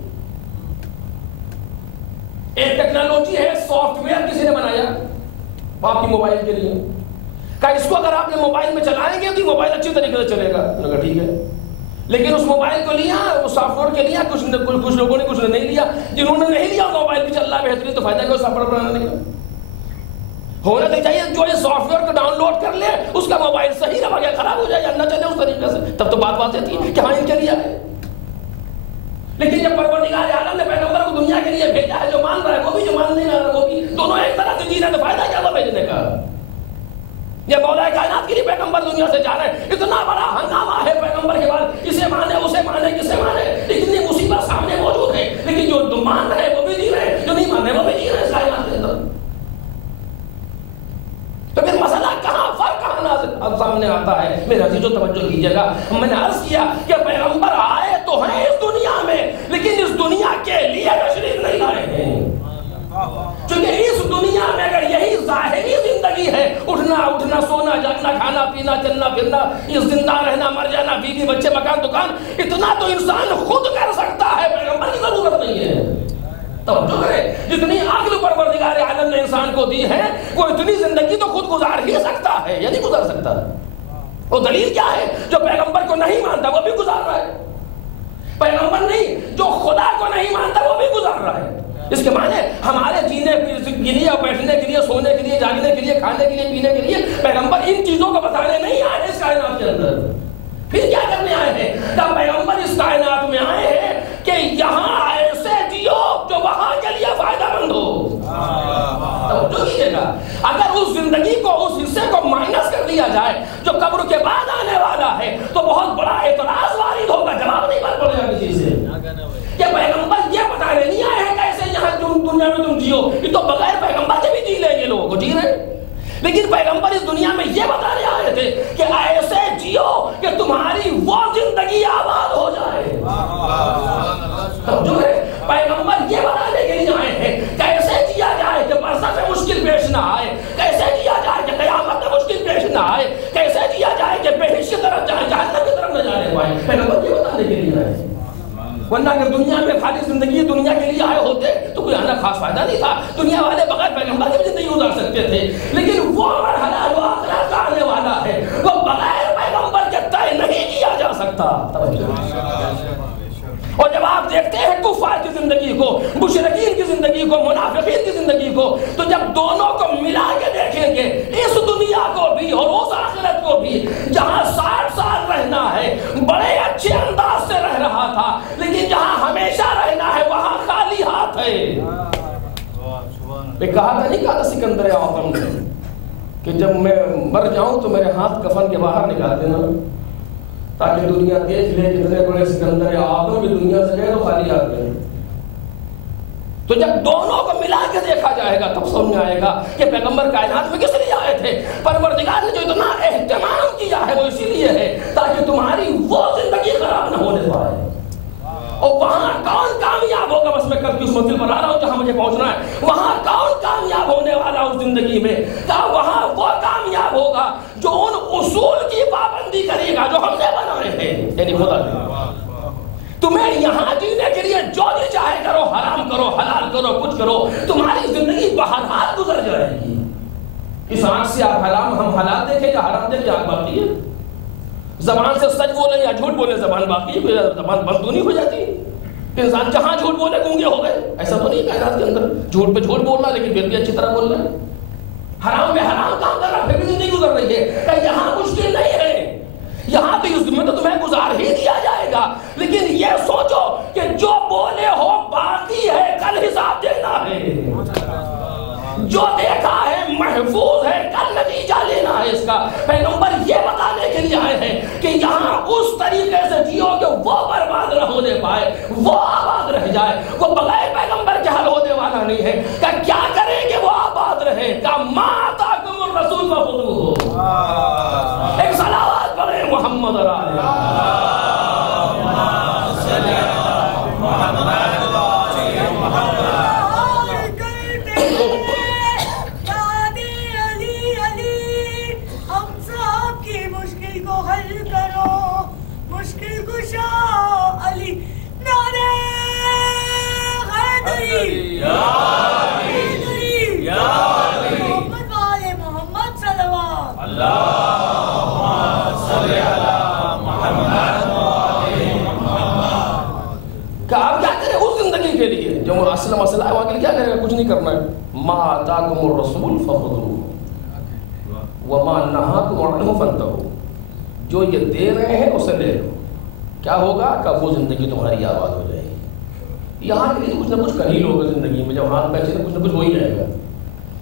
ایک ٹیکنالوجی ہے، سافٹ ویئر کسی نے بنایا آپ کی موبائل کے لیے، کہ اس کو اگر آپ نے موبائل میں چلائیں گے تو موبائل اچھی طریقے سے چلے گا، میں نے کہا ٹھیک ہے، لیکن اس موبائل کو لیا، اس سافٹ ویئر کے لیا، کچھ لوگوں نے کچھ نے نہیں لیا، جنہوں نے نہیں لیا موبائل بھی چل رہا ہے بہترین، تو فائدہ کیا سافٹ ویئر بنانے کا؟ ہونا تو چاہیے جو یہ سافٹ ویئر کو ڈاؤن لوڈ کر لے اس کا موبائل صحیح رہا گیا، خراب ہو جائے یا نہ چلے اس طریقے سے، تب تو بات واضح تھی کہ ہاں ان کے لیے ہے۔ لیکن جب پروردگار عالم نے پیغمبر کو دنیا کے لیے بھیجا ہے، جو مان رہا ہے وہ بھی، جو مان نہیں رہا وہ بھی، دونوں ایک طرح سے جی رہے، تو فائدہ کیا ہوا بھیجنے کا؟ یہ مولا کائنات کے لیے پیغمبر دنیا سے جا رہے ہیں، اتنا بڑا ہنگامہ ہے پیغمبر کے بعد، اسے مانے اسے مانے کسے مانے، اتنی مصیبت سامنے موجود ہے، لیکن جو مان رہے وہ بھی جی رہے، جو نہیں مان رہے وہ بھی جی رہے اس کائنات کے اندر۔ تو پھر مسئلہ کہاں، فرق کہاں اب سامنے آتا ہے؟ میرے عزیزو توجہ کیجیے گا، میں نے عرض کیا کہ پیغمبر آئے تو ہیں اس دنیا میں، لیکن اس دنیا کے لیے تشریف نہیں لائے ہیں، چونکہ اس دنیا میں اگر یہی ظاہری زندگی ہے، اٹھنا سونا جاگنا کھانا پینا چلنا پھرنا، یہ زندہ رہنا مر جانا بیوی بچے مکان دکان، اتنا تو انسان خود کر سکتا ہے، پیغمبر کی ضرورت نہیں ہے۔ توجہ کرے، جتنی عقل پروردگار عالم نے انسان کو دی ہے وہ اتنی زندگی تو خود گزار ہی سکتا ہے، یا نہیں گزار سکتا؟ وہ دلیل کیا ہے؟ جو پیغمبر کو نہیں مانتا وہ بھی گزار رہا ہے، پیغمبر نہیں جو خدا کو نہیں مانتا وہ بھی گزار رہا ہے۔ اس کے معنی ہمارے جینے کے لیے، بیٹھنے کے لیے، سونے کے لیے، جاگنے کے لیے، کھانے کے لیے، پینے کے لیے پیغمبر ان چیزوں کو بتانے نہیں آئے اس کائنات کے اندر، پھر کیا کرنے آئے ہیں؟ جب پیغمبر اس کائنات میں آئے ہیں کہ یہاں ایسے جیو جو وہاں کے لیے فائدہ مند ہو۔ توجہ کیجیے گا، اگر اس زندگی کو، اس حصے کو مائنس کر دیا جائے جو قبر کے بعد آنے والا ہے تو بہت بڑا اعتراض وارد ہوگا، جواب نہیں بن پڑے گا کسی سے کہ پیغمبر یہ بتانے نہیں آئے ہیں کیسے یہاں دنیا میں تم جیو، یہ تو بغیر پیغمبر کے بھی جی لیں گے، لوگوں کو جی رہے، لیکن پیغمبر اس دنیا میں یہ بتانے آئے تھے کہ ایسے جیو کہ تمہاری وہ زندگی آباد ہو جائے۔ جو ہے پیغمبر یہ بتانے کے لیے آئے ہیں کیسے جیا جائے کہ برزخ میں مشکل پیش نہ آئے، کیسے جیا جائے کہ قیامت میں مشکل پیش نہ آئے، کیسے جیا جائے کہ بہشت کی طرف جائیں، جہنم کی طرف نہ جانے پائے، پیغمبر یہ بتانے کے لیے آئے۔ ورنہ اگر دنیا میں خالی زندگی دنیا کے لیے آئے ہوتے تو کوئی آنا خاص فائدہ نہیں تھا، دنیا والے بغیر پیغمبر کی بھی زندگی گزار سکتے تھے، لیکن وہ مرحلہ جو آخرت کا آنے والا ہے وہ بغیر پیغمبر کے طے نہیں کیا جا سکتا۔ اور جب آپ دیکھتے ہیں کفار کی زندگی کو، مشرکین کی زندگی کو، منافقین کی زندگی کو، تو جب دونوں کو ملا کے دیکھیں گے، اس دنیا کو بھی اور اس آخرت کو بھی، جہاں 60 سال رہنا ہے بڑے اچھے انداز سے رہ رہا تھا، لیکن جہاں ہمیشہ رہنا ہے وہاں خالی ہاتھ ہے۔ میں کہا تھا نہیں، کہا تھا سکندر اعظم نے کہ جب میں مر جاؤں تو میرے ہاتھ کفن کے باہر نکال دینا تاکہ دنیا دیکھ لے کتنے بڑے سکندر اعظم بھی دنیا سے گئے تو خالی ہاتھ گئے۔ تو جب دونوں کو ملا کے دیکھا جائے گا تب سمجھ آئے گا کہ پیغمبر کائنات میں کس لیے آئے تھے۔ پروردگار نے جو اتنا اہتمام کیا ہے وہ اسی لیے ہے تاکہ تمہاری وہ زندگی خراب نہ ہونے پائے۔ اور وہاں کون کامیاب ہوگا؟ بس میں کل کی اس منزل پر آ رہا ہوں جہاں مجھے پہنچنا ہے۔ وہاں کون کامیاب ہونے والا اس زندگی میں؟ کیا وہاں وہ کامیاب ہوگا جو ان اصول کی پابندی کرے گا جو ہم نے بنائے ہیں، یعنی خدا نے تمہیں یہاں جینے کے لیے جو بھی چاہے کرو، حرام کرو حلال کرو کچھ کرو، تمہاری زندگی بہرحال گزر جائے گی۔ اس آنکھ سے آپ ہم حلال دیکھیں یا حرام دیکھیں، آنکھ باقی ہے۔ زبان سے سچ بولیں یا جھوٹ بولیں، زبان باقی ہے، زبان بند تو نہیں ہو جاتی۔ کہ انسان جہاں جھوٹ بولے گونگے ہو گئے. ایسا تو نہیں کائنات کے اندر جھوٹ پہ جھوٹ بول رہا لیکن پھر بھی اچھی طرح بول رہا ہے. حرام میں حرام کام کر رہا پھر بھی نہیں گزر رہی ہے. کہ یہاں مشکل نہیں ہے, یہاں بھی اس میں تو تمہیں گزار ہی دیا جائے گا, لیکن یہ سوچو کہ جو بولے ہو باقی ہے, کل حساب دینا ہے. جو دیکھا ہے محفوظ ہے, کل نتیجہ لینا ہے اس کا. پیغمبر یہ بتانے کے لیے آئے ہیں کہ یہاں اس طریقے سے جیو کہ وہ برباد نہ ہونے پائے, وہ آباد رہ جائے. وہ بغیر پیغمبر کے حل ہونے والا نہیں ہے. کہ کیا کریں کہ وہ آباد رہے؟ کہ ما آتاکم الرسول فخذوہ. ایک صلوات پڑھیں محمد اور آلہ جو اصل مسئلہ ہے وہاں کے لیے کیا کرے گا؟ کچھ نہیں کرنا ہے. ما آتاکم الرسول فخذوہ وما نہاکم عنہ فانتہوا. جو یہ دے رہے ہیں اسے لے لو. کیا ہوگا کہ وہ زندگی تمہاری آباد ہو جائے گی. یہاں کے لیے کچھ نہ کچھ کر ہی لوگے زندگی میں, جب ہاتھ پیسے کچھ نہ کچھ ہو ہی جائے گا.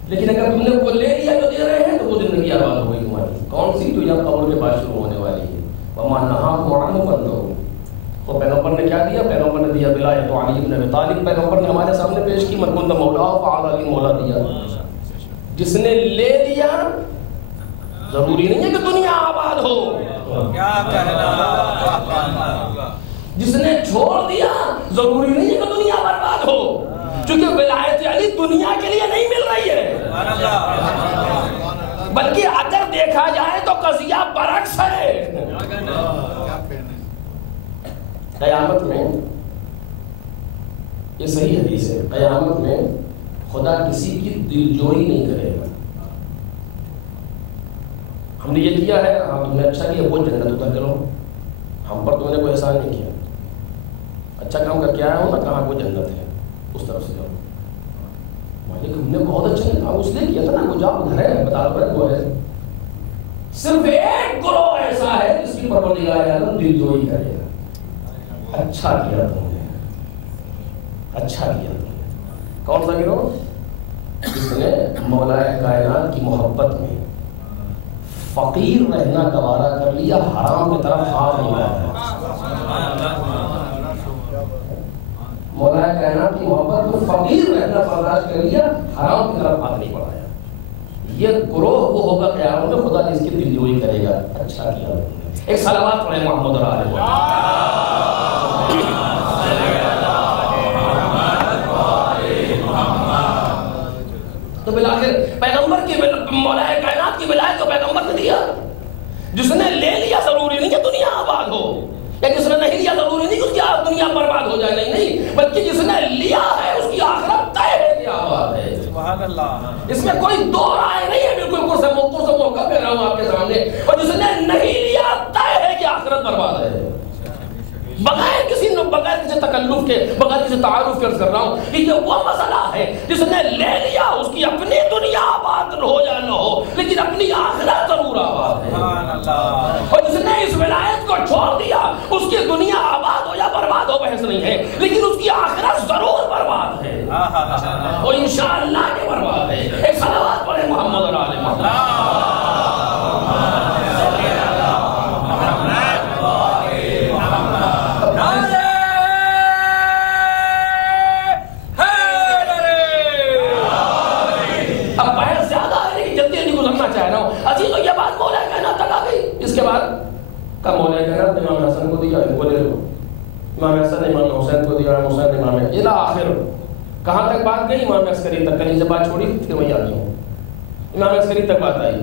لیکن اگر تم نے وہ لے لیا جو دے رہے ہیں تو وہ زندگی آباد ہو گئی تمہاری. کون سی؟ جو یہاں قبر کے بعد شروع ہونے والی ہے. وما نہاکم عنہ فانتہوا. تو پیغمبر نے کیا دیا؟ پیغمبر نے دیا ولایت علی بن ابی طالب. پیغمبر نے ہمارے سامنے پیش کی من کنت مولا فعلی علی مولا دیا. جس نے لے لیا ضروری نہیں ہے کہ دنیا آباد ہو. کیا کہنا. جس نے چھوڑ دیا ضروری نہیں ہے کہ دنیا برباد ہو. چونکہ ولایت علی دنیا کے لیے نہیں مل رہی ہے, بلکہ اگر دیکھا جائے تو قضیہ برعکس ہے. قیامت میں یہ صحیح حدیث ہے, قیامت میں خدا کسی کی دل جوئی نہیں کرے گا. ہم نے یہ کیا ہے, ہم تم نے اچھا کیا, وہ جنت اتر کرو. ہم پر تم نے کوئی احسان نہیں کیا. اچھا کام کر کے آیا ہوں نا, کہاں کوئی جنت ہے اس طرف سے جاؤ. مالک ہم نے بہت اچھا کام اس لیے کیا تھا نا, وہ جاؤ ادھر ہے بتا رہے وہ ہے. صرف ایک گروہ ایسا ہے جس کی پروردگار عالم دل جوئی کرے گا. اچھا کیا تم نے, اچھا کیا تم نے. کون سا گروہ؟ جس نے مولا کائنات کی محبت میں فقیر رہنا گوارا کر لیا, حرام کی طرف ہاتھ نہیں بڑھایا. مولا کائنات کی محبت میں فقیر رہنا برداشت کر لیا, حرام کی طرف ہاتھ نہیں بڑھایا. یہ گروہ وہ ہوگا قیامت میں خدا جس کی دل جوئی کرے گا. اچھا کیا تم نے. ایک صلوات پڑھیں محمد اور آلہ محمد. تو بالآخر پیغمبر کی مولا کائنات کی ولایت کو پیغمبر نے دیا. جس نے لے لیا ضروری نہیں کہ دنیا آباد ہو, یا جس نے نہیں لیا ضروری نہیں کہ اس کی دنیا برباد ہو جائے. نہیں, بلکہ جس نے لیا ہے اس کی آخرت طے ہے کہ آباد ہے. سبحان اللہ. اس میں کوئی دو رائے نہیں ہے, بالکل پرسے موقع پہ رہا ہوں آپ کے سامنے. اور جس نے نہیں لیا طے ہے کہ آخرت برباد ہے. بغیر کسی تکلف کے, بغیر کسی تعارف کے عرض کر رہا ہوں کہ یہ وہ مسئلہ ہے جس نے لے لیا اس کی اپنی دنیا آباد ہو یا نہ ہو, لیکن اپنی آخرت ضرور آباد ہے. اور جس نے اس ولایت کو چھوڑ دیا اس کی دنیا آباد ہو یا برباد ہو بحث نہیں ہے, لیکن اس کی آخرت ضرور برباد ہے, اور انشاءاللہ کہ برباد ہے. ایک صلوات پڑھیں محمد اور آلہ محمد. مولا کائنات امام حسن کو دیا, ان کو لے لو. امام حسن نے امام حسین کو دیا, حسین نے امام الى آخر. کہاں تک بات گئی؟ امام عسکری تک. کہیں سے بات چھوڑی پھر وہیں آ گئی ہوں. امام عسکری تک بات آئی.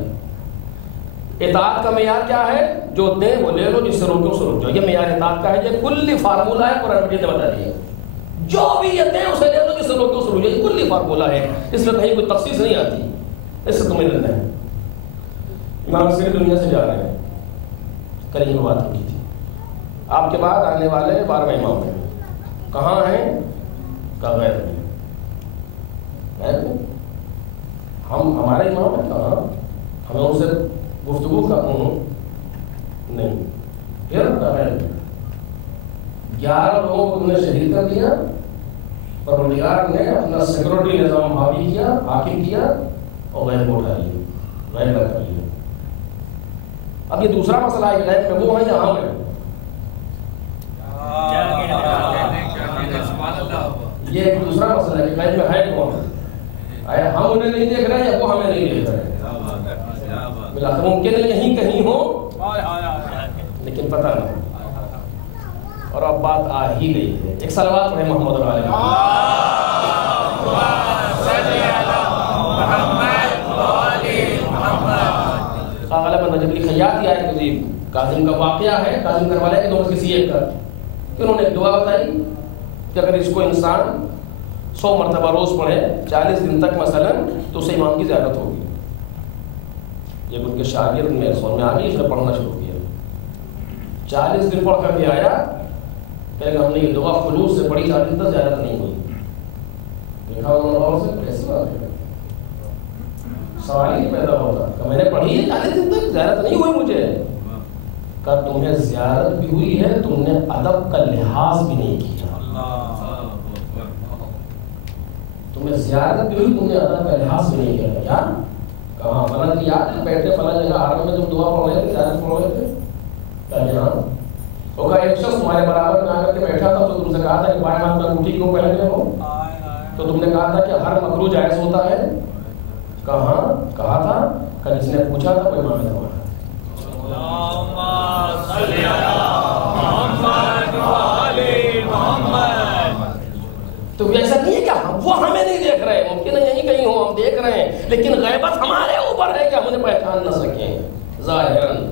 اطاعت کا معیار کیا ہے؟ جو دیں وہ لے لو, جس سے روکو اسے رک جاؤ. یہ معیار اطاعت کا ہے. یہ کلی فارمولہ ہے, قرآن مجید نے بتا دیا. جو بھی یہ دیں اسے لے لو, جس سے روکو اسے رک جاؤ. یہ کلی فارمولہ ہے, اس میں کہیں کوئی تخصیص نہیں آتی. اس سے تمہیں لینا ہے. امام عسکری دنیا سے جا رہے ہیں, کل ہی میں بات کی تھی. آپ کے بعد آنے والے 12ویں امام ہیں. کہاں ہیں؟ کا غیب میں. غیب میں ہم ہمارے امام ہیں کہاں؟ ہمیں ان سے گفتگو کا نہیں. پھر غیب میں 11 لوگوں کو تم نے شہید کر دیا، پروردگار نے اپنا سیکورٹی نظام حاوی کیا، حاکم کیا اور غیب کو اٹھا لیا، غیب کر لیا. اب یہ دوسرا مسئلہ ہے کہ غیب میں وہ ہیں یا ہم ہیں. یہ ایک دوسرا مسئلہ ہے کہ غیب میں ہے کون؟ ہم انہیں نہیں دیکھ رہے ہیں یا وہ ہمیں نہیں دیکھ رہے ہیں. بالآخر ممکن ہے یہیں کہیں ہو لیکن پتہ نہیں. اور اب بات آ ہی گئی ہے. ایک صلوات پڑھیں محمد علیہ غالباً نجم خیاط ہی آئے کہ کاظم کا واقعہ ہے، کاظم کروالا ہے کہ دونوں کسی ایک کا کہ انہوں نے ایک دعا بتائی کہ اگر اس کو انسان 100 مرتبہ روز پڑھے 40 دن تک مثلا تو اسے امام کی زیارت ہوگی. یہ ان کے شاگرد میں سن میں آ گئی، اس نے پڑھنا شروع کیا. 40 دن پڑھ کر کے آیا کہ ہم نے یہ دعا خلوص سے پڑھی، 40 دن تک زیارت نہیں ہوئی. دیکھا انہوں نے غور سے کیسی بات ہے، سوال ہی پیدا ہوتا کہ میں نے پڑھی ہے 40 دن تک زیارت نہیں ہوئی مجھے. کہ تمہیں زیارت بھی ہوئی ہے، تم نے ادب کا لحاظ بھی نہیں کیا. تمہیں زیارت بھی ہوئی، تم نے ادب کا لحاظ بھی نہیں کیا. کیا کہاں فلاں کی یاد ہے بیٹھے فلاں جگہ آرام میں تم دعا پڑھ رہے تھے، زیارت پڑھ رہے تھے. کیا جناب وہ کا ایک شخص تمہارے برابر میں آ کر کے بیٹھا تھا تو تم سے کہا تھا کہ بائیں ہاتھ میں انگوٹھی کیوں پہنے ہو؟ تو تم نے کہا تھا کہ ہر مکروہ جائز ہوتا ہے. کہاں کہا تھا کہ جس نے پوچھا تھا کوئی امام تمہارا. تو ایسا نہیں ہے کہ وہ ہمیں نہیں دیکھ رہے، ممکن ہے یہیں کہیں ہو ہم دیکھ رہے ہیں لیکن غیبت ہمارے اوپر ہے کہ ہم انہیں پہچان نہ سکیں ظاہراً.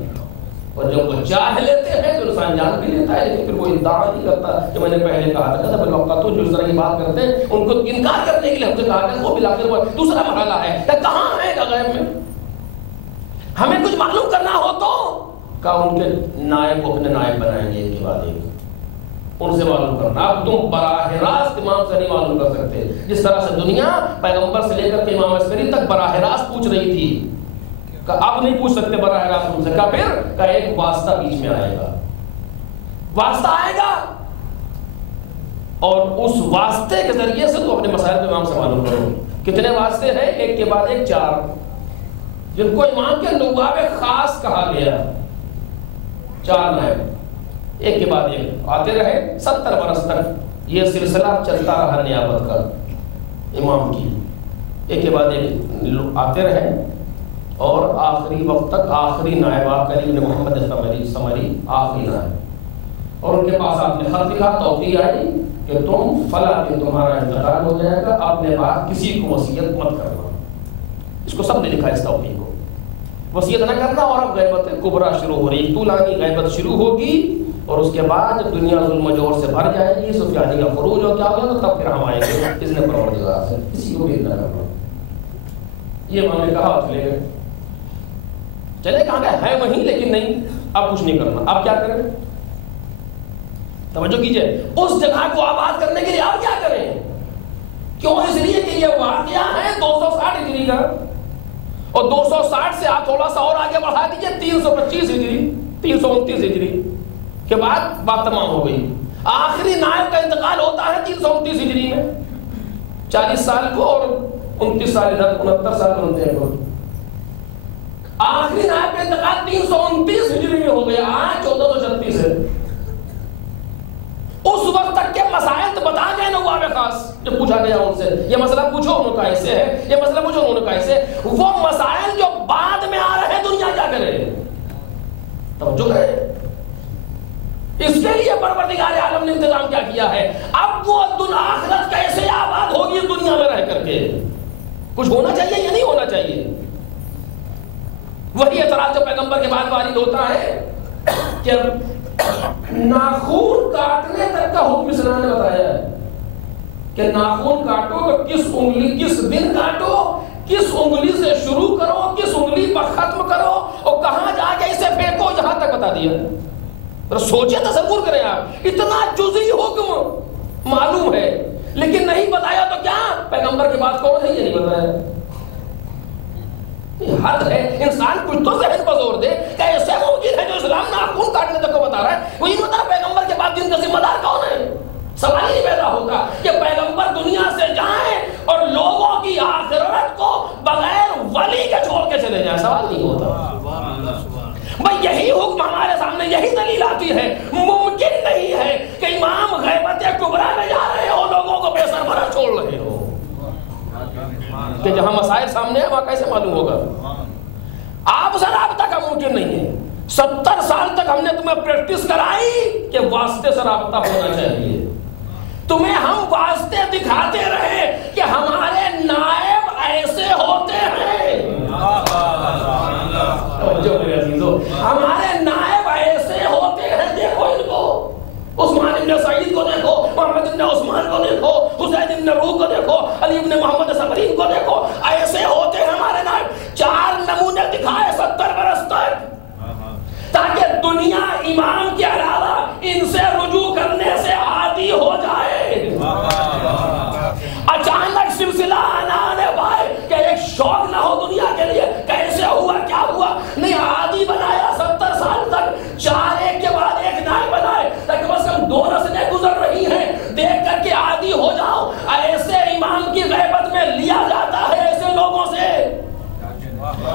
اور جب وہ چاہ لیتے ہیں تو انسان جان بھی لیتا ہے لیکن پھر وہ ادعا نہیں کرتا. جو میں نے پہلے کہا تھا کہ بالوقت جو اس طرح کی بات کرتے ہیں ان کو انکار کرنے کے لیے ہم سے کہا کہ وہ بالآخر دوسرا مرحلہ ہے کہ کہاں ہے غیب میں. ہمیں کچھ معلوم کرنا ہو تو کہ ان کے نائب کو اپنے نائب بنائیں گے ایک کے بعد ایک، ان سے معلوم کرنا. اب تم براہ راست امام سے نہیں معلوم کر سکتے. جس طرح سے دنیا پیغمبر سے لے کر کے امام عسکری تک براہ راست پوچھ رہی تھی کہ اب نہیں پوچھ سکتے براہ راست ان سے. کا پھر کا ایک واسطہ بیچ میں آئے گا، واسطہ آئے گا اور اس واسطے کے ذریعے سے تو اپنے مسائل کو امام سے معلوم کرو. کتنے واسطے ہیں؟ ایک کے بعد ایک 4 جن کو امام کے نواب خاص کہا گیا. 4 نائب ایک کے بعد ایک آتے رہے 70 برس تک. یہ سلسلہ چلتا رہا نیابت کا امام کی، ایک کے بعد ایک آتے رہے اور آخری وقت تک آخری نائب آپ کا ابن محمد سمری آخری نائب. اور ان کے پاس آپ نے خط لکھا، توقیع آئی کہ تم فلاں دن تمہارا انتقال ہو جائے گا، اپنے بعد کسی کو وصیت مت کرنا. اس کو سب نے لکھا اس توقیع کو، وصیت نہ کرنا. اور اب غیبت کبریٰ شروع ہو رہی، طولانی غیبت شروع ہوگی اور اس کے بعد جب دنیا ظلم و جور سے بھر جائے گی، سفیانی کا خروج ہو کیا ہوگا تو تب پھر ہم آئیں گے اس نے پروردگار سے کسی کو بھی نہ کرنا. یہ ہم نے کہا چلے گئے، چلے کہاں گئے ہے وہیں لیکن نہیں اب کچھ نہیں کرنا. اب کیا کریں؟ توجہ کیجئے، اس جگہ کو آباد کرنے کے لیے اب کیا کریں؟ کیوں؟ اس لیے کہ یہ واقعہ ہے 260 ہجری کا اور 260 سے آپ تھوڑا سا اور آگے بڑھا دیجئے 325 ہجری 329 ہجری کے بعد بات تمام ہو گئی. آخری نائب کا انتقال ہوتا ہے 329 ہجری میں، 40 سال کو اور 29 سال ادھر 69 سال بنتے ہیں. آخری نائب کا انتقال 329 ہجری میں ہو گیا، آج 1436 ہے. اس وقت تک کے مسائل تو بتا گئے نواب خاص جب پوچھا گیا ان سے یہ مسئلہ پوچھو انہوں کا ایسے ہے، یہ مسئلہ پوچھو انہوں کا ایسے. وہ مسائل جو بعد میں آ رہے ہیں دنیا کیا کرے؟ توجہ کرے. اس کے لیے پروردگار عالم نے انتظام کیا کیا ہے. اب وہ آخرت کیسے آباد ہوگی دنیا میں رہ کر کے؟ کچھ ہونا چاہیے یا نہیں ہونا چاہیے؟ وہی اعتراض جو پیغمبر کے بعد وارد ہوتا ہے کہ ناخون کاٹنے تک کا حکم اسلام نے بتایا ہے کہ ناخون کاٹو تو کس انگلی کس دن کاٹو، کس انگلی سے شروع کرو، کس انگلی پر ختم کرو اور کہاں جا کے اسے پھینکو، یہاں تک بتا دیا. سوچے تصور کریں آپ، اتنا جزئی حکم معلوم ہے لیکن نہیں بتایا تو کیا پیغمبر کے بعد کون ہے یہ نہیں بتایا. حد ہے. انسان کچھ تو ذہن پر زور دے کہ ایسے ممکن ہے جو اسلام ناخون کاٹنے تک کو بتا رہا ہے, وہی بتا پیغمبر کے بعد دین کا ذمہ دار کون ہے. سوال ہی پیدا ہوتا کہ پیغمبر دنیا سے جائیں اور لوگوں کی آخرت کو بغیر ولی کے چھوڑ کے چلے جائیں, سوال نہیں ہوتا. بھائی یہی حکم ہمارے سامنے, یہی دلیل آتی ہے. ممکن نہیں ہے کہ امام غیبت کبریٰ میں جا رہے ہو, لوگوں کو بے سربراہ چھوڑ رہے ہو. کہ جہاں مسائل سامنے ہیں وہاں کیسے معلوم ہوگا. آپ سے رابطہ کا ممکن نہیں ہے. 70 سال تک ہم نے تمہیں پریکٹس کرائی کہ واسطے سے رابطہ ہونا چاہیے. تمہیں ہم واسطے دکھاتے رہے کہ ہمارے نائب ایسے ہوتے ہیں. ہمارے نائب ایسے ہوتے ہیں, دیکھو ان کو. عثمان ابن سعید کو دیکھو, محمد ابن عثمان کو دیکھو, حسین ابن روح کو دیکھو, علی ابن محمد صبرین کو دیکھو, ایسے ہوتے ہیں ہمارے نائب. 4 نمونے دکھائے 70 برس تک تاکہ دنیا امام کے علاوہ ان سے رجوع کرنے سے عادی ہو جائے. اچانک سلسلہ آنے پائے کہ ایک شوق نہ ہو دنیا کے لیے کیسے ہوا کیا ہوا, نہیں عادی بنایا. 70 سال تک 4 ایک کے بعد ایک نائب بنائے تاکہ کم از کم 2 نسلیں گزر رہی ہیں دیکھ کر کے عادی ہو جاؤ. ایسے امام کی غیبت میں لیا جاتا ہے ایسے لوگوں سے.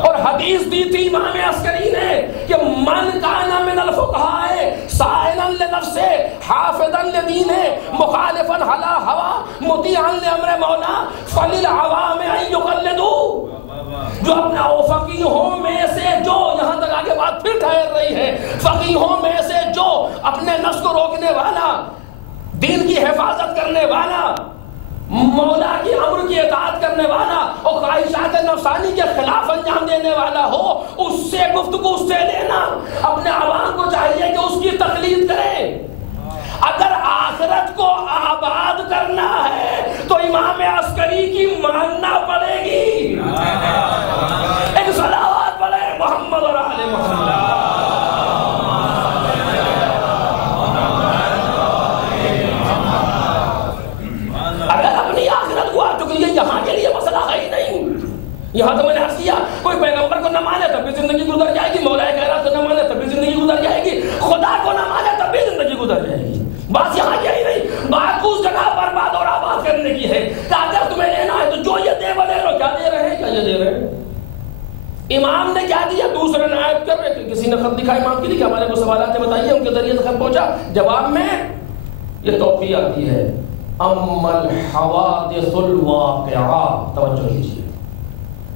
اور حدیث دی تھی امام عسکری نے کہ من کان من الفقہاء سائلا لنفسہ حافظا لدینہ مخالفا علی ہوا مطیعا لامر مولا فللعوام ان یقلدوا. جو اپنے فقیہوں میں سے جو, یہاں تک آگے بات پھر ٹھہر رہی ہے, فقیہوں میں سے جو اپنے نفس کو روکنے والا, دین کی حفاظت کرنے والا, مولا کی امر کی اطاعت کرنے والا اور خواہشات نفسانی کے خلاف انجام دینے والا ہو, اس سے گفتگو, اس سے لینا. اپنے عوام کو چاہیے کہ اس کی تقلید کریں. اگر آخرت کو آباد کرنا ہے تو امام عسکری کی ماننا پڑے گی. ایک صلوات پڑھے محمد اور آل محمد. یہاں کے لیے مسئلہ ہے ہی نہیں. یہاں تو میں نے عرض کیا کوئی پیغمبر کو نہ مانے تب بھی زندگی گزر جائے گی, مولا خیرات کو نہ مانے تب بھی زندگی گزر جائے گی, خدا کو نہ مانے تب بھی زندگی گزر جائے گی. بات یہاں کی ہی نہیں, بات اس جگہ برباد اور آباد کرنے کی ہے کہ اگر تمہیں لینا ہے تو جو یہ دے وہ لے لو. کیا دے رہے ہیں, کیا یہ دے رہے ہیں. امام نے کیا دیا, دوسرے نائب کر رہے. کسی نے خط لکھا امام کے لیے کہ ہمارے کو سوالات بتائیے, ان کے ذریعے سے خط پہنچا. جواب میں یہ توفیق آتی ہے اما الحوادث الواقعہ. توجہ کیجیے,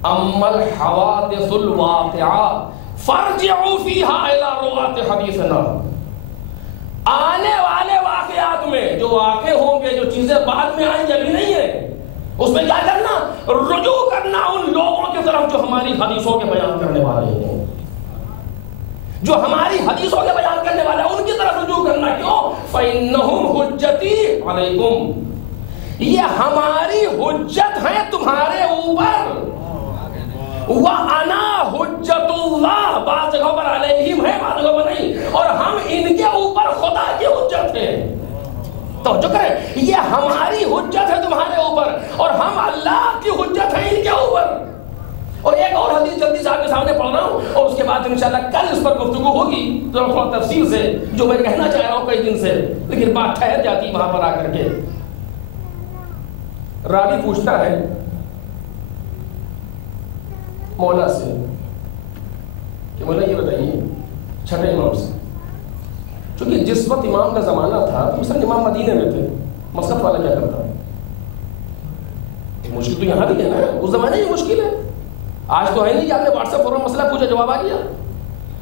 اما الحوادث الواقعہ فرجعوا فیہا الی روات حدیثنا. آنے والے واقعات میں جو واقع ہوں گے, جو چیزیں بعد میں آئیں گی, ابھی نہیں ہے, اس میں کیا کرنا, رجوع کرنا ان لوگوں کی طرف جو ہماری حدیثوں کے بیان کرنے والے ہیں, جو ہماری حدیثوں کے بیان کرنے والے ہیں, ان کی طرف رجوع کرنا. کیوں؟ فَإِنَّهُمْ حُجَّتِي عَلَيْكُمْ, یہ ہماری حجت ہے تمہارے اوپر. وَأَنَا حُجَّتُ اللَّهِ, بعض جگہوں پر علیہم ہے, بعض جگہوں پر نہیں, اور ہم ان کے اوپر خدا کی حجت ہے. توجہ کریں, یہ ہماری حجت ہے تمہارے اوپر اور ہم اللہ کی حجت ہے ان کے اوپر. اور ایک اور حدیث جلدی سے آپ کے سامنے پڑھ رہا ہوں اور اس کے بعد انشاءاللہ کل اس پر گفتگو ہوگی تھوڑا تفصیل سے, جو میں کہنا چاہ رہا ہوں کئی دن سے, لیکن بات ٹھہر جاتی وہاں پر آ کر کے. راوی پوچھتا ہے مولا سے کہ مولا یہ بتائیے چھٹے امام سے, چونکہ جس وقت امام کا زمانہ تھا مثلا امام مدینے میں تھے, مسقط والا کیا کرتا ہے, مشکل تو یہاں بھی ہے نا, اس زمانے میں مشکل ہے. آج تو ہے نہیں کہ آپ نے واٹس ایپ فوراً مسئلہ پوچھا جواب آ گیا.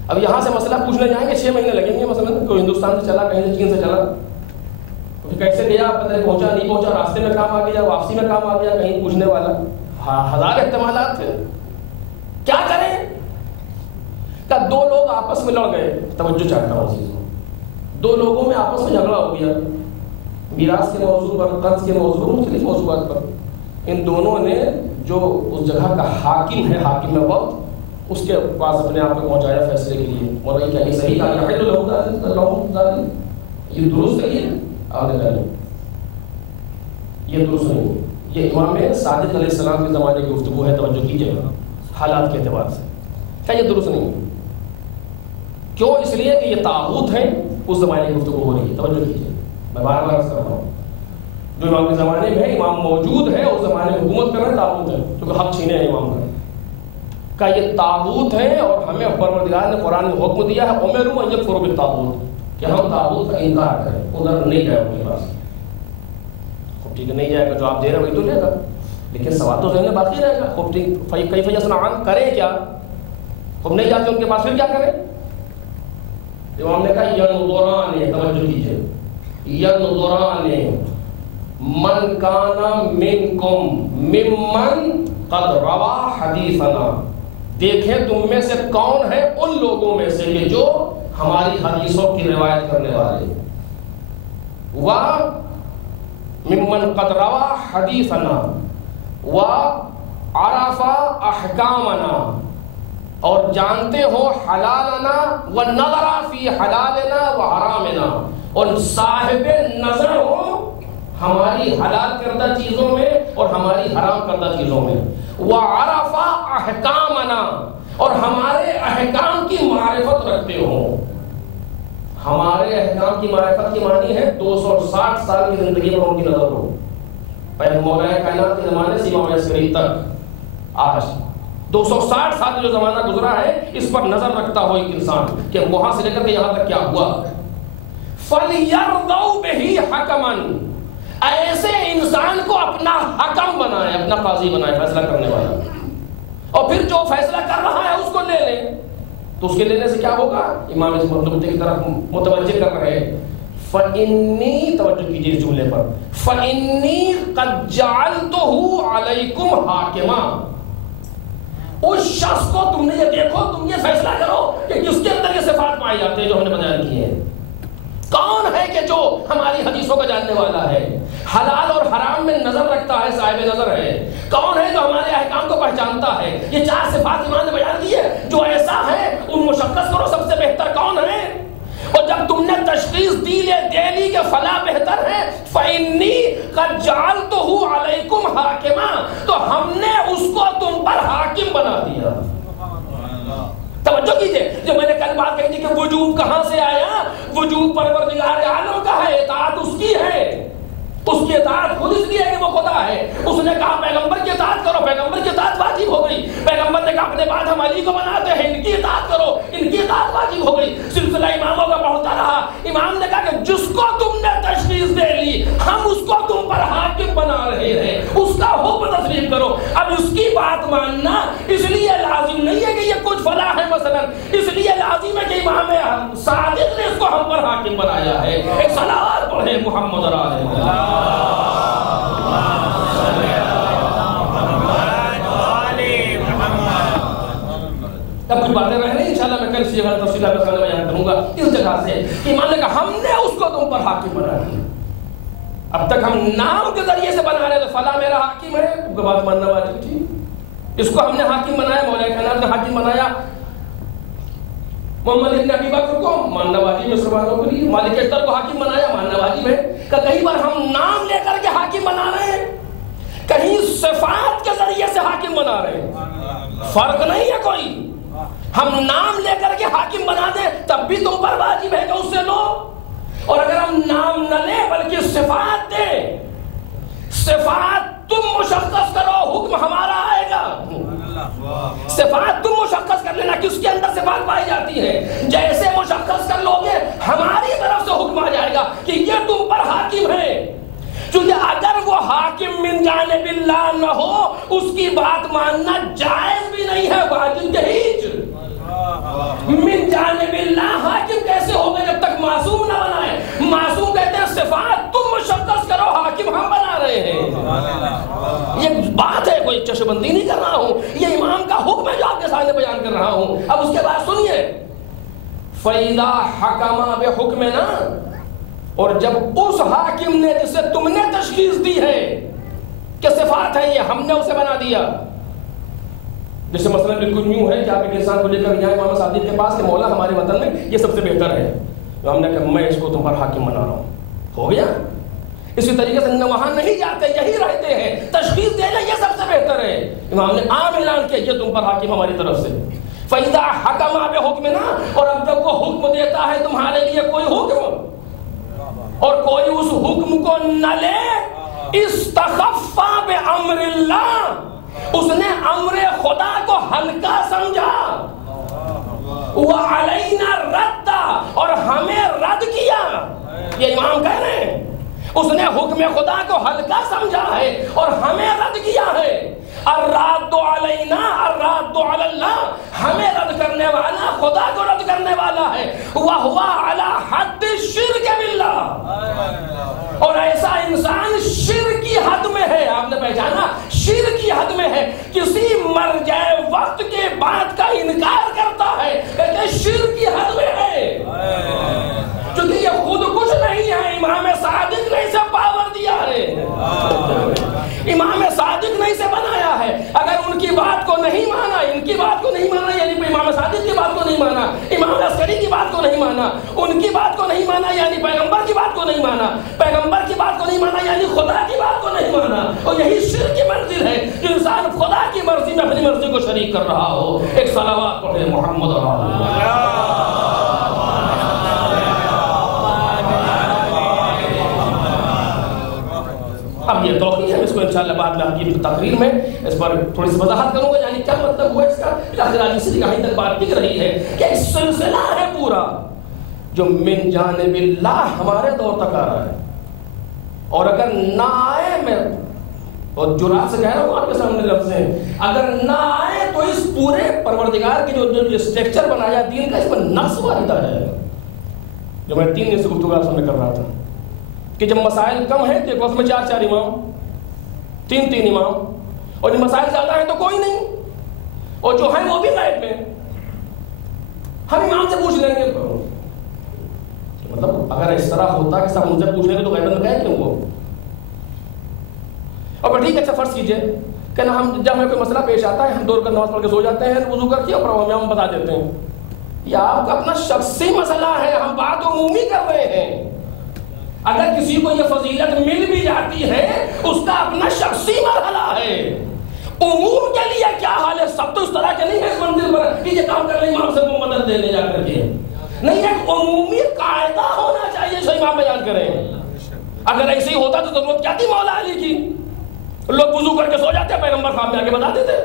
اب یہاں سے مسئلہ پوچھنے جائیں گے 6 مہینے لگیں گے. مثلا کوئی ہندوستان سے چلا, کہیں سے چین سے چلا, کیسے گیا پتہ نہیں, پہنچا نہیں پہنچا, راستے میں کام آ گیا, واپسی میں کام آ گیا, کہیں پوچھنے والا, 1000 احتمالات تھے. کیا کریں کہ 2 لوگ آپس میں لڑ گئے. توجہ چاہتا ہوں چیزوں, 2 لوگوں میں آپس میں جھگڑا ہو گیا میراث کے موضوع پر, قرض کے موضوع پر, مختلف موضوعات پر. ان دونوں نے جو اس جگہ کا حاکم ہے, حاکم وقت, اس کے پاس اپنے آپ کو پہنچایا فیصلے کے لیے. مولا کیا یہ صحیح کہا, یہ درست ہے, یہ آپ نے کہا. یہ درست نہیں ہے. یہ امام صادق علیہ السلام کے زمانے کی گفتگو ہے، توجہ کیجیے گا حالات کے اعتبار سے. کیا یہ درست نہیں ہے؟ کیوں؟ اس لیے کہ یہ طاغوت ہیں، اس زمانے کی گفتگو ہو رہی ہے. توجہ کیجیے، میں بار بار عرض کر رہا ہوں، جو امام کے زمانے میں ہے، امام موجود ہے، اس زمانے میں حکومت کر رہے ہیں طاغوت ہیں، کیونکہ حق چھینے ہیں امام کا یہ طاغوت ہے. اور ہمیں پروردگار نے قرآن میں حکم دیا ہے امروا ان یکفروا بالطاغوت، کہ ہم طاغوت کا انکار کریں، ادھر نہیں جائے ان کے پاس. خوب ٹھیک ہے، نہیں جائے گا، جو آپ دے رہے ہیں وہی تو لے گا، لیکن سوال تو ذہن میں باقی رہے گا. خوب ٹھیک، کیف یصنعون، کریں کیا؟ خوب نہیں جاتے ان کے پاس، پھر کیا کریں؟ امام نے کہا ینظران، توجہ کیجیے، ینظران من کان منکم ممن قد روا حدیثنا، دیکھیں تم میں سے کون ہے ان لوگوں میں سے کہ جو ہماری حدیثوں کی روایت کرنے والے. ممن قد روا حدیثنا وعرف احکامنا، اور جانتے ہو حلالنا ونظر فی حلالنا وحرامنا، اور صاحب نظر ہو ہماری حلال کردہ چیزوں میں اور ہماری حرام کردہ چیزوں میں. وعرف احکامنا، اور ہمارے احکام کی معرفت رکھتے ہو. ہمارے احکام کی معرفت کی معنی ہے 260 سال کی زندگی پر ان کی نظر ہو. پہلے مولا کائنات کے زمانے سے امام عسکری تک آج 260 سال کا جو زمانہ گزرا ہے، اس پر نظر رکھتا ہو ایک انسان کہ وہاں سے لے کر کے یہاں تک کیا ہوا. فَلْيَرْضَوْا بِهِ حَكَمًا، ایسے انسان کو اپنا حکم بنائے، اپنا قاضی بنائے، فیصلہ کرنے والا. اور پھر جو فیصلہ کر رہا ہے اس کو لے لیں. تو اس کے لینے سے کیا ہوگا؟ امام اس نقطے کی طرف متوجہ کر رہے ہیں. فَإِنِّي، توجہ کیجیے اس جملے پر، فَإِنِّي قَدْ جَعَلْتُهُ عَلَيْكُمْ حَاكِمًا، اس شخص کو تم نے یہ دیکھو، تم یہ فیصلہ کرو کہ کس کے اندر یہ صفات پائی جاتے ہیں جو ہم نے بیان کیے ہیں. کون ہے کہ جو ہماری حدیثوں کا جاننے والا ہے، حلال اور حرام میں نظر رکھتا ہے، صاحب نظر ہے. کون ہے جو ہمارے احکام کو پہچانتا ہے. یہ 4 صفات امام نے بیان کی ہے. جو ایسا ہے ان مشخص کرو سب سے بہتر کون ہے. اور جب تم نے تشخیص دے لی کہ فلاں بہتر ہے، فَإِنِّي قَدْ جَعَلْتُهُ عَلَيْكُمْ حَاكِمًا، تو ہم نے اس کو تم پر حاکم بنا دیا. توجہ کیجئے، جو میں نے کل بات کہی تھی کہ وجوب کہاں سے آیا؟ وجوب پروردگار عالم کا ہے، اطاعت اس کی ہے. اس کی اطاعت خود اس لیے کہ وہ خدا ہے. اس نے کہا پیغمبر کی اطاعت کرو، پیغمبر کی اطاعت واجب ہو گئی. پیغمبر نے کہا اپنے بعد ہم علی کو بناتے ہیں، ان کی اطاعت کرو، ان کی اطاعت واجب ہو گئی. سلسلہ اماموں کا بڑھتا رہا. امام نے کہا کہ جس کو تم نے تشخیص دے لی، ہم اس کو تم پر حاکم بنا رہے ہیں، اس کا حکم تسلیم کرو. اب اس کی بات ماننا اس لیے لازم نہیں ہے کہ یہ کچھ فلاں ہے، مثلا اس لیے لازم ہے کہ امام صادق نے اس کو ہم پر حاکم بنایا ہے. ایک صلوات پڑھیں محمد علیہ. اب کچھ باتیں رہ رہی ہیں، انشاءاللہ میں کل اسی جگہ تفصیلات میں بیان کروں گا. اس جگہ سے ایمان نے کہا ہم نے اس کو تم پر حاکم بنا دیا. اب تک ہم نام کے ذریعے سے بنا رہے تو فلاں میرا حاکم ہے، وہ بات ماننا واجب تھی. اس کو ہم نے حاکم بنایا، مولا کائنات نے حاکم بنایا. محمد ابن ابی بکر کو ماننا واجب ہے مسلمانوں کے لیے. مالک اشتر کو حاکم بنایا، ماننا واجب ہے. کہ کہیں پر ہم نام لے کر کے حاکم بنا رہے ہیں، کہیں صفات کے ذریعے سے حاکم بنا رہے ہیں، فرق نہیں ہے کوئی. ہم نام لے کر کے حاکم بنا دیں تب بھی تم پر واجب ہے کہ اس سے لو. اور اگر ہم نام نہ لیں بلکہ صفات دیں، صفات تم مشخص کرو، حکم ہمارا آئے گا. صفات تم مشخص کر لینا کس کے اندر صفات پائی جاتی ہے. جیسے مشخص کر لو گے ہماری طرف سے حکم آ جائے گا کہ یہ تم پر حاکم ہے. کیونکہ اگر وہ حاکم من جانب اللہ نہ ہو، اس کی بات ماننا جائز بھی نہیں ہے، واجب کے ہیچ. من جانب اللہ حاکم کیسے ہوگا جب تک معصوم نہ بنائے. معصوم کہتے ہیں صفات تم مشخص کرو، حاکم ہم بنا رہے ہیں. یہ بات ہے، کوئی چشم بندی نہیں کر رہا ہوں، یہ امام کا حکم ہے جو آپ کے سامنے بیان کر رہا ہوں. اب اس کے بعد سنیے، فَإِذَا حَكَمَ بِحُكْمِنَا، اور جب اس حاکم نے جسے تم نے تشخیص دی ہے کہ صفات ہے یہ، ہم نے اسے بنا دیا. جیسے مثلا بالکل یوں ہے کہ آپ ایک انسان کو لے کر یہاں امام صادق کے پاس کہ مولا ہمارے وطن میں یہ سب سے بہتر ہے، تو ہم نے کہا میں اس کو تم پر حاکم بنا رہا ہوں. ہو گیا. اسی طریقے سے وہاں نہیں جاتے، یہی رہتے ہیں، تشخیص دینا یہ سب سے بہتر ہے۔ امام نے عام اعلان کیا یہ تم پر حاکم ہماری طرف سے۔ فَإِذَا حَكَمَ بِحُكْمِنَا، اور اب جب وہ حکم دیتا ہے تمہارے لیے کوئی حکم اور کوئی اس حکم کو نہ لے، استخفَّ بِأَمْرِ اللَّهِ، اس نے امر خدا کو ہلکا سمجھا، وَعَلَيْنَا الرَّدَّ، اور ہمیں رد کیا۔ یہ امام کہہ رہے ہیں اس نے حکم خدا کو ہلکا سمجھا ہے اور ہمیں رد کیا ہے۔ الراد علینا الراد علی اللہ، ہمیں رد کرنے والا خدا کو رد کرنے والا ہے۔ وَهُوَ عَلَى حَدِّ الشِّرْكِ بِاللَّهِ، اور ایسا انسان شرک کی حد میں ہے۔ آپ نے پہچانا، شرک کی حد میں ہے، کسی مرجع وقت کے بعد کا انکار کرتا ہے، لیکن شرک کی حد میں ہے، کیونکہ یہ خود کچھ نہیں ہے، امام صادق نے اسے پاور دیا ہے، امام صادق نے اسے بنایا ہے۔ اگر ان کی بات کو نہیں مانا، ان کی بات کو نہیں مانا یعنی امام صادق کی بات کو نہیں مانا، امام عسکری کی بات کو نہیں مانا، ان کی بات کو نہیں مانا یعنی پیغمبر کی بات کو نہیں مانا، پیغمبر کی بات کو نہیں مانا یعنی خدا کی بات کو نہیں مانا، اور یہی شرک کی منزل ہے کہ انسان خدا کی مرضی میں اپنی مرضی کو شریک کر رہا ہو۔ ایک صلوات پڑھے محمد اب یہ توقیع ہے، اس کو انشاءاللہ بعد میں آپ کی تقریر میں اس پر تھوڑی سی وضاحت کروں گا، یعنی کیا مطلب ہوا اس کا۔ آخر حدیث سے کہیں تک بات دکھ رہی ہے کہ ایک سلسلہ ہے پورا جو من جانب اللہ ہمارے دور تک آ رہا ہے، اور اگر نہ آئے، میں اور جرات سے کہہ رہا ہوں آپ کے سامنے لفظ ہیں، اگر نہ آئے تو اس پورے پروردگار کی جو اسٹرکچر بنایا دین کا، اس پر نقص وارد آ جائے گا، جو میں 3 دن سے گفتگو آپ سامنے کر رہا تھا کہ جب مسائل کم ہیں تو ایک وقت میں 4 امام، 3 امام، اور جب مسائل زیادہ ہیں تو کوئی نہیں، اور جو ہیں وہ بھی غائب میں، ہم امام سے پوچھ لیں گے۔ مطلب اگر اس طرح ہوتا کہ سب ان سے پوچھ لیں گے تو غیبت میں کہیں کیوں وہ؟ اور پھر ٹھیک ہے، اچھا فرض کیجئے کہ نا ہم جب ہمیں کوئی مسئلہ پیش آتا ہے، ہم 2 رکعت نماز پڑھ کے سو جاتے ہیں، وضو کر کے اور ہم بتا دیتے ہیں یہ آپ کا اپنا شخصی مسئلہ ہے، ہم بات عمومی کر رہے ہیں۔ اگر کسی کو یہ فضیلت مل بھی جاتی ہے، اس کا اپنا شخصی مرحلہ ہے۔ عموم کے لیے کیا حال ہے؟ سب تو اس طرح کے نہیں ہے اس منزل پر کہ یہ کام کر لیں امام سے وہ مدد دینے جا کر کے، نہیں، ایک عمومی قاعدہ ہونا چاہیے جو امام بیان کریں۔ اگر ایسے ہی ہوتا تو ضرورت کیا تھی مولا علی کی؟ لوگ وضو کر کے سو جاتے ہیں، پیغمبر خواب میں آ کے بتا دیتے،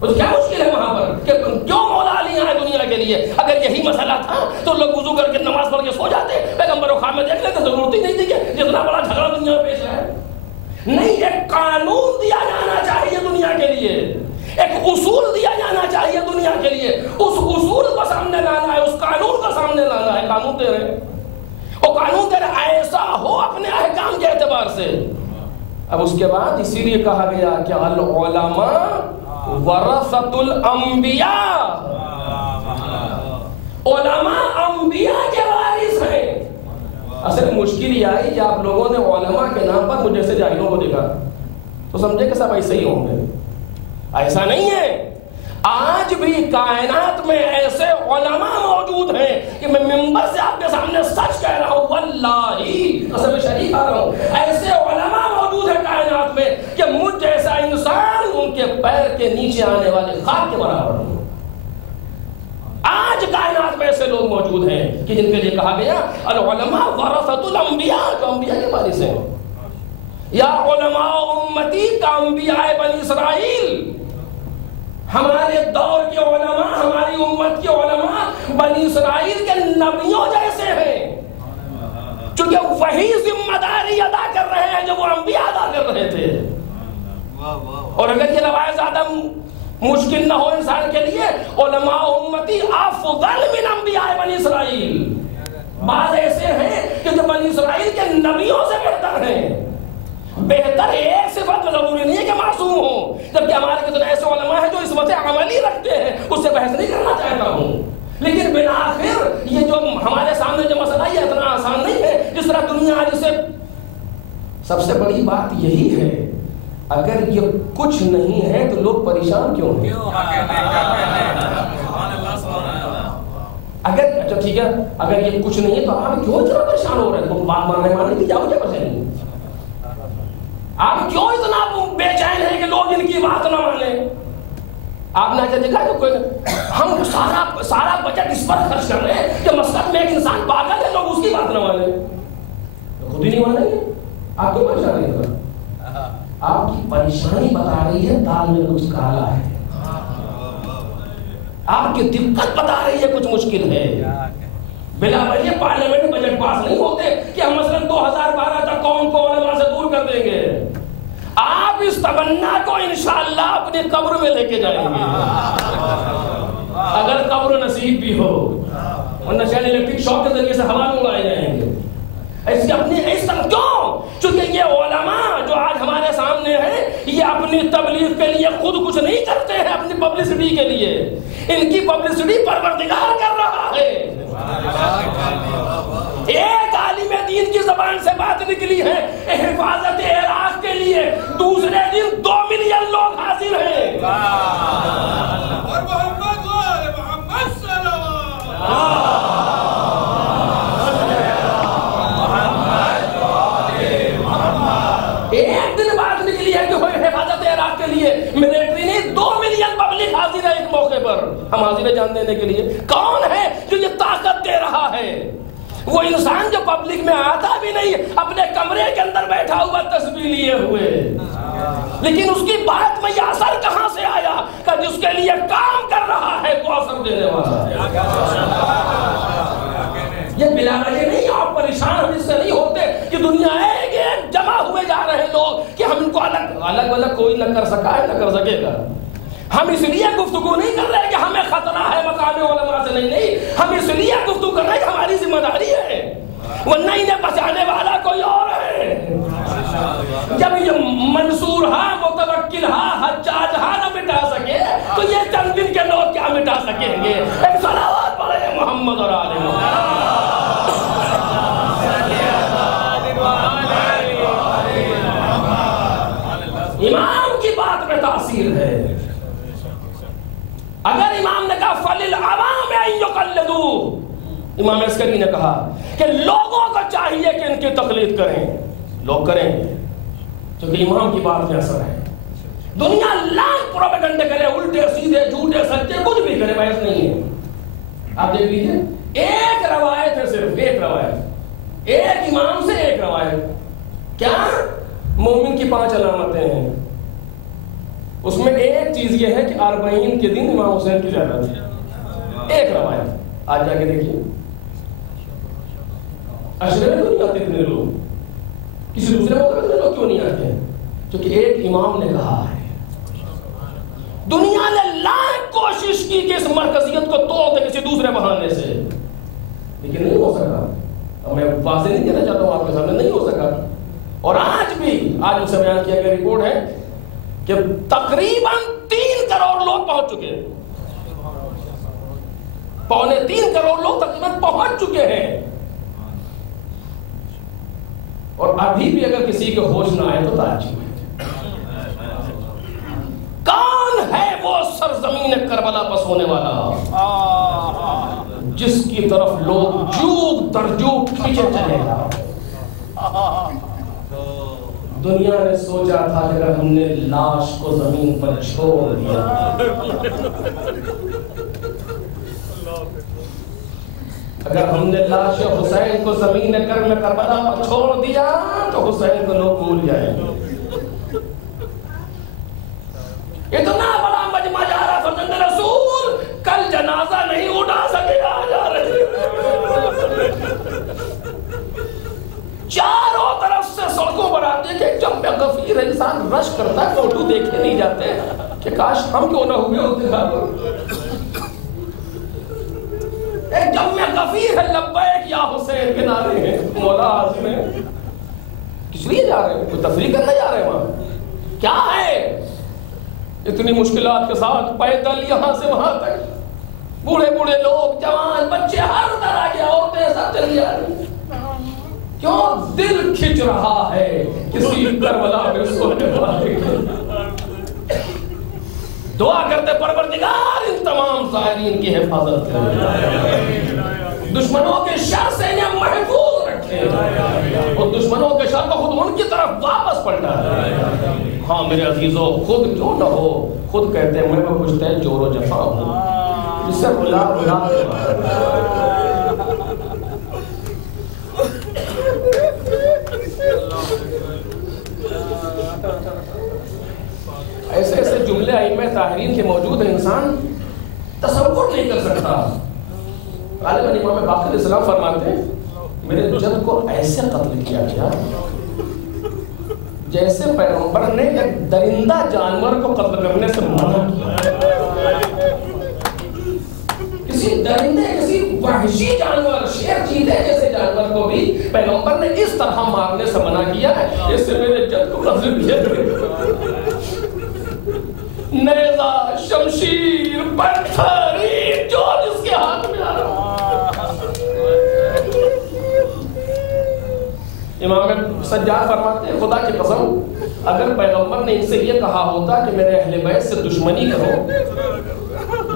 تو کیا مشکل ہے وہاں پر کہ کیوں مولا علی آئے دنیا کے لیے؟ اگر یہی مسئلہ تھا تو لوگ وضو کر کے نماز پڑھ کے سو جاتے، پیغمبر خواب میں دیکھ لیتے، ضرورت ہی نہیں تھی کہ جتنا بڑا جھگڑا دنیا میں پیش ہے۔ نہیں، ایک قانون دیا جانا چاہیے دنیا کے لیے، ایک اصول دیا جانا چاہیے دنیا کے لیے، اس اصول کو سامنے لانا ہے، اس قانون کو سامنے لانا ہے۔ قانون دے رہے، وہ قانون دے رہے ایسا ہو اپنے احکام کے اعتبار سے۔ اب اس کے بعد اسی لیے کہا گیا کہ العلماء ورثۃ الانبیاء، علماء انبیاء کے وارث ہیں۔ اصل مشکل یہ آئی کہ آپ لوگوں نے علماء کے نام پر مجھ جیسے جاہلوں کو دیکھا تو سمجھے کہ سب ایسے ہی ہوں گے، ایسا نہیں ہے۔ آج بھی کائنات میں ایسے علماء موجود ہیں کہ میں ممبر سے آپ کے سامنے سچ کہہ رہا ہوں، واللہ قسم شریف آ رہا ہوں، ایسے علماء موجود ہیں کائنات میں کہ مجھ جیسا انسان ان کے پیر کے نیچے آنے والے خاک کے برابر ہوں۔ آج کائنات میں ایسے لوگ موجود ہیں کہ جن کے لیے کہا گیا العلماء ورثۃ الانبیاء، جو انبیاء کے وارث ہیں۔ یا علماء امتی کا انبیاء بنی اسرائیل، ہمارے دور کے علماء، ہماری امت کے علماء بنی اسرائیل کے نبیوں جیسے ہیں، چونکہ وہی ذمہ داری ادا کر رہے ہیں جو وہ انبیاء ادا کر رہے تھے۔ اور اگر یہ روایت زیادہ مشکل نہ ہو انسان کے لیے، علماء امتی افضل من انبیاء بنی اسرائیل، بعض ایسے ہیں کہ جو بنی اسرائیل کے نبیوں سے بہتر ہیں۔ بہتر ایک صفت میں ضروری نہیں ہے کہ معصوم ہو، جبکہ ہمارے کتنے ایسے علماء ہیں جو عصمت عملی رکھتے ہیں، اس سے بحث نہیں کرنا چاہتا ہوں، لیکن بالآخر یہ جو ہمارے سامنے جو مسئلہ یہ اتنا آسان نہیں ہے جس طرح دنیا آج سے۔ سب سے بڑی بات یہی ہے، اگر یہ کچھ نہیں ہے تو لوگ پریشان کیوں ہیں؟ اگر اچھا ٹھیک ہے، اگر یہ کچھ نہیں ہے تو آپ کیوں اتنا پریشان ہو رہے ہیں؟ تو بات ماننے کی جاؤ کیا بچے نہیں، آپ کیوں اتنا بے چین ہیں کہ لوگ ان کی بات نہ مانیں؟ آپ نے آگے دیکھا کہ ہم سارا بجٹ اس پر خرچ کر رہے ہیں کہ مسلک میں ایک انسان پاگل ہے، لوگ اس کی بات نہ مانیں، خود ہی نہیں مانیں گے. آپ کو پریشانی ہے، آپ کی پریشانی بتا رہی ہے دال میں کچھ کالا ہے، آپ کی دقت بتا رہی ہے کچھ مشکل ہے. بلا وجہ پارلیمنٹ بجٹ پاس نہیں ہوتے کہ ہم مثلا 2012 تک قوم کو علماء سے دور کر دیں گے. آپ اس تمنا کو انشاءاللہ اپنی قبر میں لے کے جائیں گے، اگر قبر نصیب بھی ہو، ورنہ شاید الیکٹرک شاک کے ذریعے سے ہوا میں اڑائے جائیں گے. اس کی اپنی کیوں؟ چونکہ یہ علماء جو آج ہمارے سامنے ہیں یہ اپنی تبلیغ کے لیے خود کچھ نہیں کرتے ہیں، اپنی پبلسٹی کے لیے. ان کی پبلسٹی پروردگار کر رہا ہے. ایک عالم دین کی زبان سے بات نکلی ہے حفاظت عراق کے لیے، دوسرے دن 2 ملین لوگ حاضر ہیں. اور محمد صلی اللہ ایک دن بات نکلی ہے کہ حفاظت عراق کے لیے ملٹری نے 2 ملین پبلک حاضر ہے ایک موقع پر. ہم حاضر ہیں جان دینے کے لیے. کون ہے جو یہ طاقت دے رہا ہے؟ وہ انسان جو پبلک میں آتا بھی نہیں، اپنے کمرے کے اندر بیٹھا ہوا تسبیح لیے ہوئے، لیکن اس کی بات میں یہ اثر کہاں سے آیا کہ جس کے لیے کام کر رہا ہے وہ اثر دینے والا ہے. یہ بلا وجہ نہیں. آپ پریشان ہم اس سے نہیں ہوتے کہ دنیا ایک ایک جمع ہوئے جا رہے لوگ کہ ہم ان کو الگ کوئی نہ کر سکا ہے نہ کر سکے گا. ہم اس لیے گفتگو نہیں کر رہے کہ ہمیں خطرہ ہے مقام علماء سے، نہیں. ہم اس لیے گفتگو کر رہے ہیں کہ ہماری ذمہ داری ہے، ورنہ انہیں بچانے والا کوئی اور ہے. جب یہ منصور ہاں متوکل ہاں حجاج ہاں نہ مٹا سکے تو یہ چند دن کے لوگ کیا مٹا سکیں گے؟ ایک صلوات پڑھیں محمد اور آل محمد. امام کی بات میں تاثیر ہے. اگر امام نے کہا فَلِلْعَوَامِ أَن يُقَلِّدُوا، امام عسکری نے کہا کہ لوگوں کو چاہیے کہ ان کی تقلید کریں، لوگ کریں گے کیونکہ امام کی بات میں اثر ہے. دنیا لاکھ پروپیگنڈے کرے، الٹے سیدھے جھوٹے سچے کچھ بھی کرے، بحث نہیں ہے. آپ دیکھ لیجیے ایک روایت ہے، صرف ایک روایت، ایک امام سے ایک روایت. کیا؟ مومن کی 5 علامتیں ہیں. اس میں ایک چیز یہ ہے کہ 40 کے دن امام حسین کی زیارت ہے. ایک روایت. آج جا کے دیکھیے عشرے میں کیوں نہیں آتے اتنے لوگ؟ کسی دوسرے موقع میں لوگ کیوں نہیں آتے ہیں؟ کیونکہ ایک امام نے کہا ہے. دنیا نے لاکھ کوشش کی کہ اس مرکزیت کو توڑ دے کسی دوسرے بہانے سے، لیکن نہیں ہو سکا. میں واضح نہیں کہنا چاہتا ہوں آپ کے سامنے، نہیں ہو سکا. اور آج بھی آج اسے بیان کیا گیا رپورٹ ہے کہ تقریباً 3 کروڑ لوگ پہنچ چکے ہیں، 2.25 کروڑ لوگ تقریباً پہنچ چکے ہیں. اور ابھی بھی اگر کسی کے ہوش نہ آئے تو تعجب ہے. کون ہے وہ سرزمین کربلا پس ہونے والا جس کی طرف لوگ جوگ در جوگ کھینچے چلے گا؟ دنیا نے سوچا تھا کہ اگر ہم نے لاش کو زمین پر چھوڑ دیا، اگر ہم نے لاش حسین کو زمین کرم کربلا پر چھوڑ دیا تو حسین کو لوگ بھول جائیں گے. اتنا بڑا مجمع جا رہا فرزند رسول، کل جنازہ نہیں اٹھا سکے گا، جا رہے چاروں طرف سے سڑکوں پر آتے کہ جمع غفیر انسان رش کرتا ہے، فوٹو دیکھنے نہیں جاتے کہ کاش ہم کیوں نہ ہوئے ہوتے ہیں. ایک جمع غفیر ہے، لبیک یا حسین کے نعرے ہیں، مولا عظیم ہے. کس لیے جا رہے ہیں؟ کوئی تفریح کرنے جا رہے ہیں وہاں؟ کیا ہے اتنی مشکلات کے ساتھ پیدل یہاں سے وہاں تک، بوڑھے بوڑھے لوگ، جوان، بچے، ہر طرح کے عورتیں سب چل جا رہی ہیں. کیوں؟ دل کھچ رہا ہے کسی کربلا میں سونے والے کے. دعا کرتے پروردگار ان تمام زائرین کی حفاظت کرے، دشمنوں کے شر سے انہیں محفوظ رکھے، اور دشمنوں کے شر کو خود ان ان کی طرف واپس پلٹا ہے۔ ہاں میرے عزیزوں، خود جو نہ ہو، خود کہتے ہیں میں پوچھتے ہیں جور و جفا ہوں، جس سے بلا ایسے ایسے جملے ائمہ طاہرین کے موجود ہیں، انسان تصور نہیں کر سکتا۔ غالباً امام باقر علیہ السلام فرماتے ہیں میرے جد کو ایسے قتل کیا گیا جیسے پیغمبر نے ایک درندہ جانور کو قتل کرنے سے منع کیا۔ کسی درندے، کسی وحشی جانور، شیر چیتے جیسے جانور کو بھی پیغمبر نے اس طرح مارنے سے منع کیا ہے، جس سے میرے جد کو قتل کیا گیا۔ نیزہ، شمشیر، پتھر، جو جس کے ہاتھ میں آ رہا۔ امام سجاد فرماتے ہیں خدا کی قسم اگر پیغمبر نے ان سے یہ کہا ہوتا کہ میرے اہل بیت سے دشمنی کرو،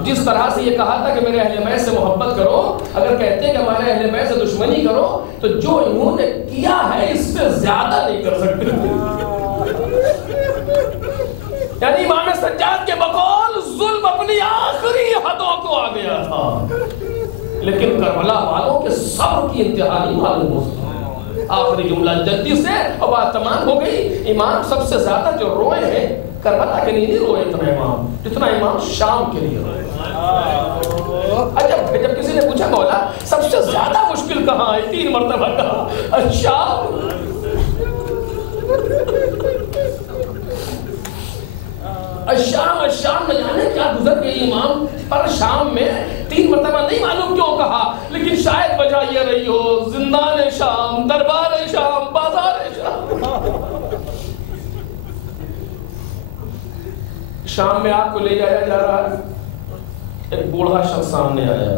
جس طرح سے یہ کہا تھا کہ میرے اہل بیت سے محبت کرو، اگر کہتے ہیں کہ ہمارے اہل بیت سے دشمنی کرو تو جو انہوں نے کیا ہے اس سے زیادہ نہیں کر سکتے۔ یعنی امام سجاد کے بقول ظلم اپنی آخری حدوں کو آ گیا تھا، لیکن کربلا والوں کے صبر کی انتہا نہیں معلوم ہو سکتی۔ آخری جملہ جلدی سے اور بات تمام ہو گئی۔ امام سب سے زیادہ جو روئے ہیں کربلا کے لیے نہیں روئے اتنا امام جتنا امام شام کے لیے روئے۔ جب کسی نے پوچھا مولا سب سے زیادہ مشکل کہاں ہے، 3 مرتبہ کہا شام۔ شام میں جانے کیا گزر گئی امام پر، شام میں 3 مرتبہ نہیں معلوم کیوں کہا، لیکن شاید وجہ یہ رہی ہو زندان شام، دربار شام، بازار شام۔ شام میں آپ کو لے جایا جا رہا ہے، ایک بوڑھا شخص سامنے آیا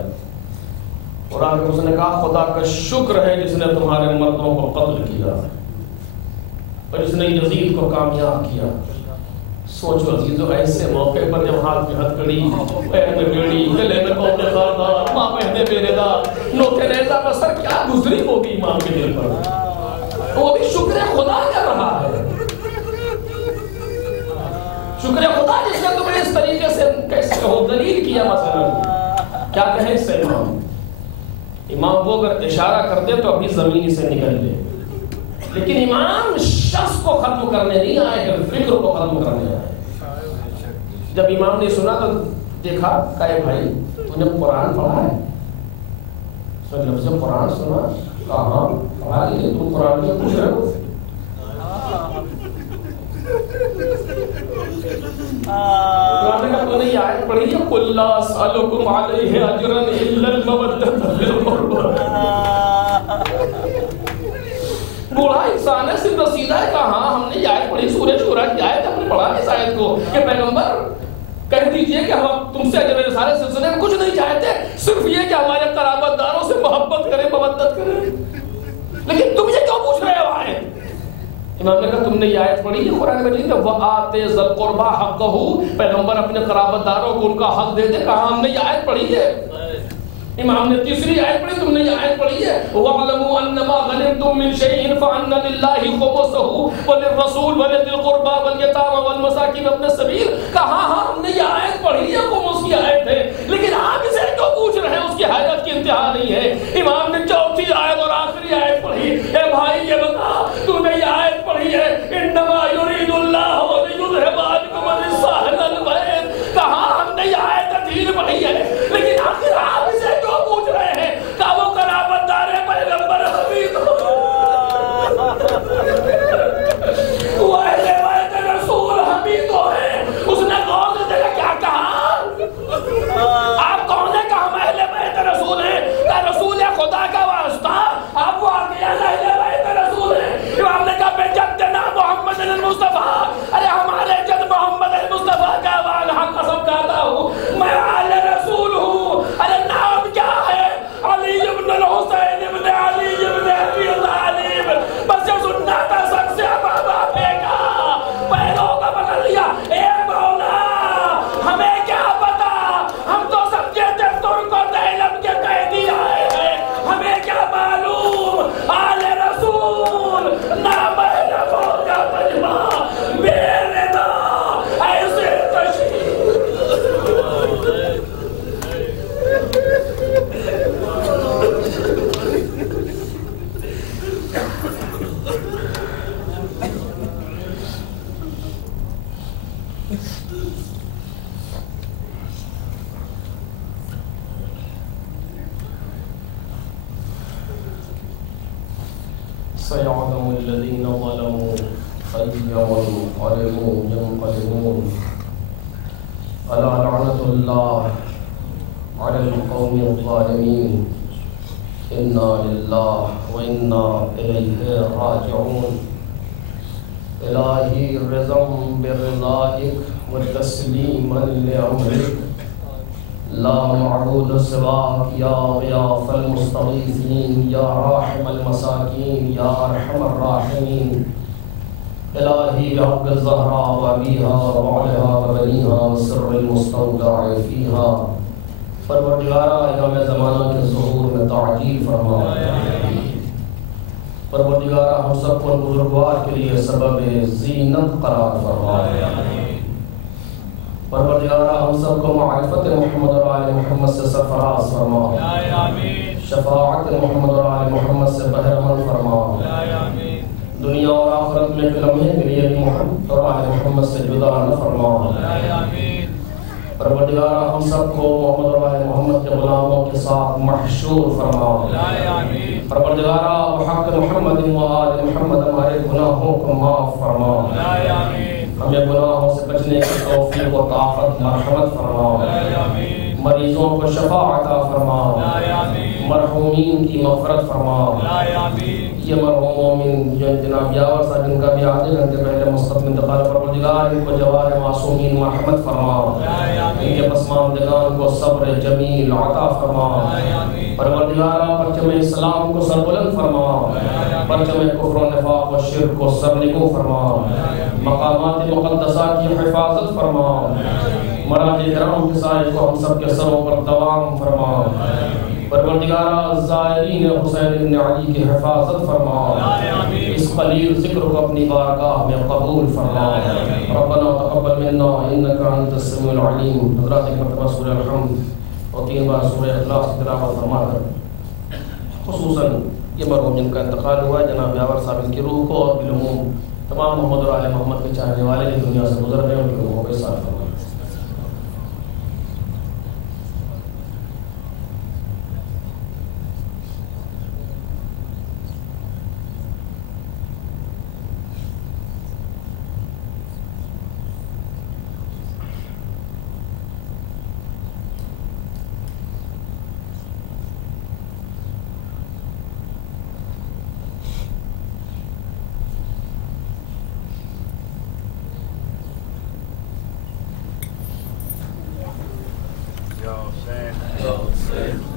اور آ کے اس نے کہا خدا کا شکر ہے جس نے تمہارے مردوں کو قتل کیا اور جس نے یزید کو کامیاب کیا۔ سوچو عزیزو ایسے موقع پر جب ہاتھ میں ہتھکڑی، پیر میں بیڑی، گلے میں کوتے خاردار، ماں پہنے بیرے دار، نوکے نیزہ پر سر، کیا گزری ہوگی امام کے دل پر؟ وہ بھی شکر خدا کر رہا ہے۔ شکر خدا جس نے تمہیں اس طریقے سے کیسے کہو دلیل کیا، مثلا کیا کہیں اس سے امام وہ اگر اشارہ کر دے تو ابھی زمین سے نکل لے، لیکن امام شخص کو ختم کرنے نہیں آئے کہ فکر کو ختم کرنے آئے۔ جب امام نے سنا تو دیکھا کہے بھائی تو نے قرآن پڑھا ہے؟ جب سے قرآن سنا کہاں پڑھا لیجیے، تم قرآن میں پوچھ رہے ہو؟ تو نے یہ آیت پڑھی ہے قُلْ لَا أَسْأَلُكُمْ عَلَيْهِ أَجْرًا إِلَّا الْمَوَدَّةَ فِي الْقُرْبَى۔ بوڑھا انسان ہے، صرف رسیدہ ہے کہا ہاں ہم نے یہ آیت پڑھی، سورہ شورہ کی آیت ہم نے پڑھا اس آیت کو کہ پیغمبر کہہ دیجئے کہ ہم تم سے اجر رسالت سلسلے میں کچھ نہیں چاہتے، صرف یہ کہ ہمارے قرابت داروں سے محبت کریں، مودت کریں، لیکن تم یہ کیوں پوچھ رہے ہو آیت؟ امام نے کہا تم نے یہ آیت پڑھی ہے قرآن مجید میں وَآتِ ذَا الْقُرْبَى حَقَّهُ، پیغمبر اپنے قرابت داروں کو ان کا حق دے دے، کہا ہم نے یہ آیت پڑھی ہے۔ امام نے تیسری آیت پڑھی، تم نے یہ آیت پڑھی ہے وَاعْلَمُوا أَنَّمَا غَنِمْتُم مِّن شَيْءٍ فَأَنَّ لِلَّهِ خُمُسَهُ وَلِلرَّسُولِ وَلِذِي الْقُرْبَى وَالْيَتَامَى وَالْمَسَاكِينِ وَابْنِ السَّبِيلِ، کہا ہاں ہم نے یہ آیت پڑھی ہے، خمس کی آیت ہے، لیکن آپ اسے کیوں پوچھ رہے ہیں؟ اس کی حاجت کی انتہا نہیں ہے۔ امام نے چوتھی آیت اور آخری آیت پڑھی، اے بھائی یہ بتا تو نے یہ آیت پڑھی ہے إِنَّمَا يُرِيدُ اللَّهُ لِيُذْهِبَ عَنكُمُ الرِّجْسَ أَهْلَ الْبَيْتِ، کہا ہم نے یہ آیت دین پڑھی ہے، لیکن آخر آپ اسے کیوں پوچھ رہے ہیں؟ کہ وہ قرابت دار پیغمبر حمید ہو، وہ اہل بیت رسول حمید ہو ہے۔ اس نے غور سے دیکھا کیا کہا؟ آپ کون ہے کہ ہم اہل بیت رسول ہیں؟ کہ رسول خدا کا سيعلم الذين ظلموا أي منقلب ينقلبون ألا لعنة الله على القوم الظالمين إنا لله وإنا إليه راجعون إلهي رضا برضائك وتسليما لأمرك لا معبود سواك يا غياث المستغيثين يا راحم المساكين يا أرحم الراحمين إلهي بحق الزهراء وأبيها وبعلها وبنيها والسر المستودع فيها پروردگارہ ایام زمانہ کے ظہور میں تعجیل فرما پروردگارہ ہم سب کو بزرگوار کے لیے سبب زینت قرار فرما پروردگارہ ہم سب کو معرفت محمد اور آل محمد سے سرفراز فرما شفاعت محمد اور آل محمد سے بہرمند فرما دنیا اور آخرت میں ایک لمحے کے لیے بھی محمد اور آل محمد سے جدا نہ فرما پروردگارہ ہم سب کو محمد اور آل محمد کے غلاموں کے ساتھ محشور فرما پروردگارہ بحق محمد و آل محمد ہمارے گناہوں کو معاف فرما ہمیں گناہوں سے بچنے کی توفیق و طاقت مرحمت فرما مریضوں کو شفا عطا فرما مرحومین کی مغفرت فرما یہ مرحوم مومن جو جناب یاور صاحب ان کا بھی آدھے گھنٹے پہلے مستقبل انتقال پروردگار ان کو جوار-e-Ma'sumeen مرحمت فرما ان کے پسماندگان کو صبر جمیل عطا فرما پروردگارہ پرچم اسلام کو سربلند فرما پرچم کفر و نفاق و شرک کو سرنگو فرما مقامات مقدسہ کی حفاظت فرما مراجع کرام کے سائے کو ہم سب کے سروں پر دوام فرما پروردگارہ زائرین حسین بن علی کی حفاظت فرما اس قلیل ذکر کو اپنی بارگاہ میں قبول فرما ربنا تقبل منا انك انت السميع العليم حضرات مرتبہ سورہ الحمد اور 3 بار سورہ اخلاص کی تلاوت فرما کر خصوصاً یہ مرحوم جن کا انتقال ہوا ہے جناب یاور صاحب کی روح کو اور بالعموم تمام محمد اور آل محمد کے چاہنے والے جو دنیا سے گزر رہے ہیں ان کی روحوں کے ساتھ فرما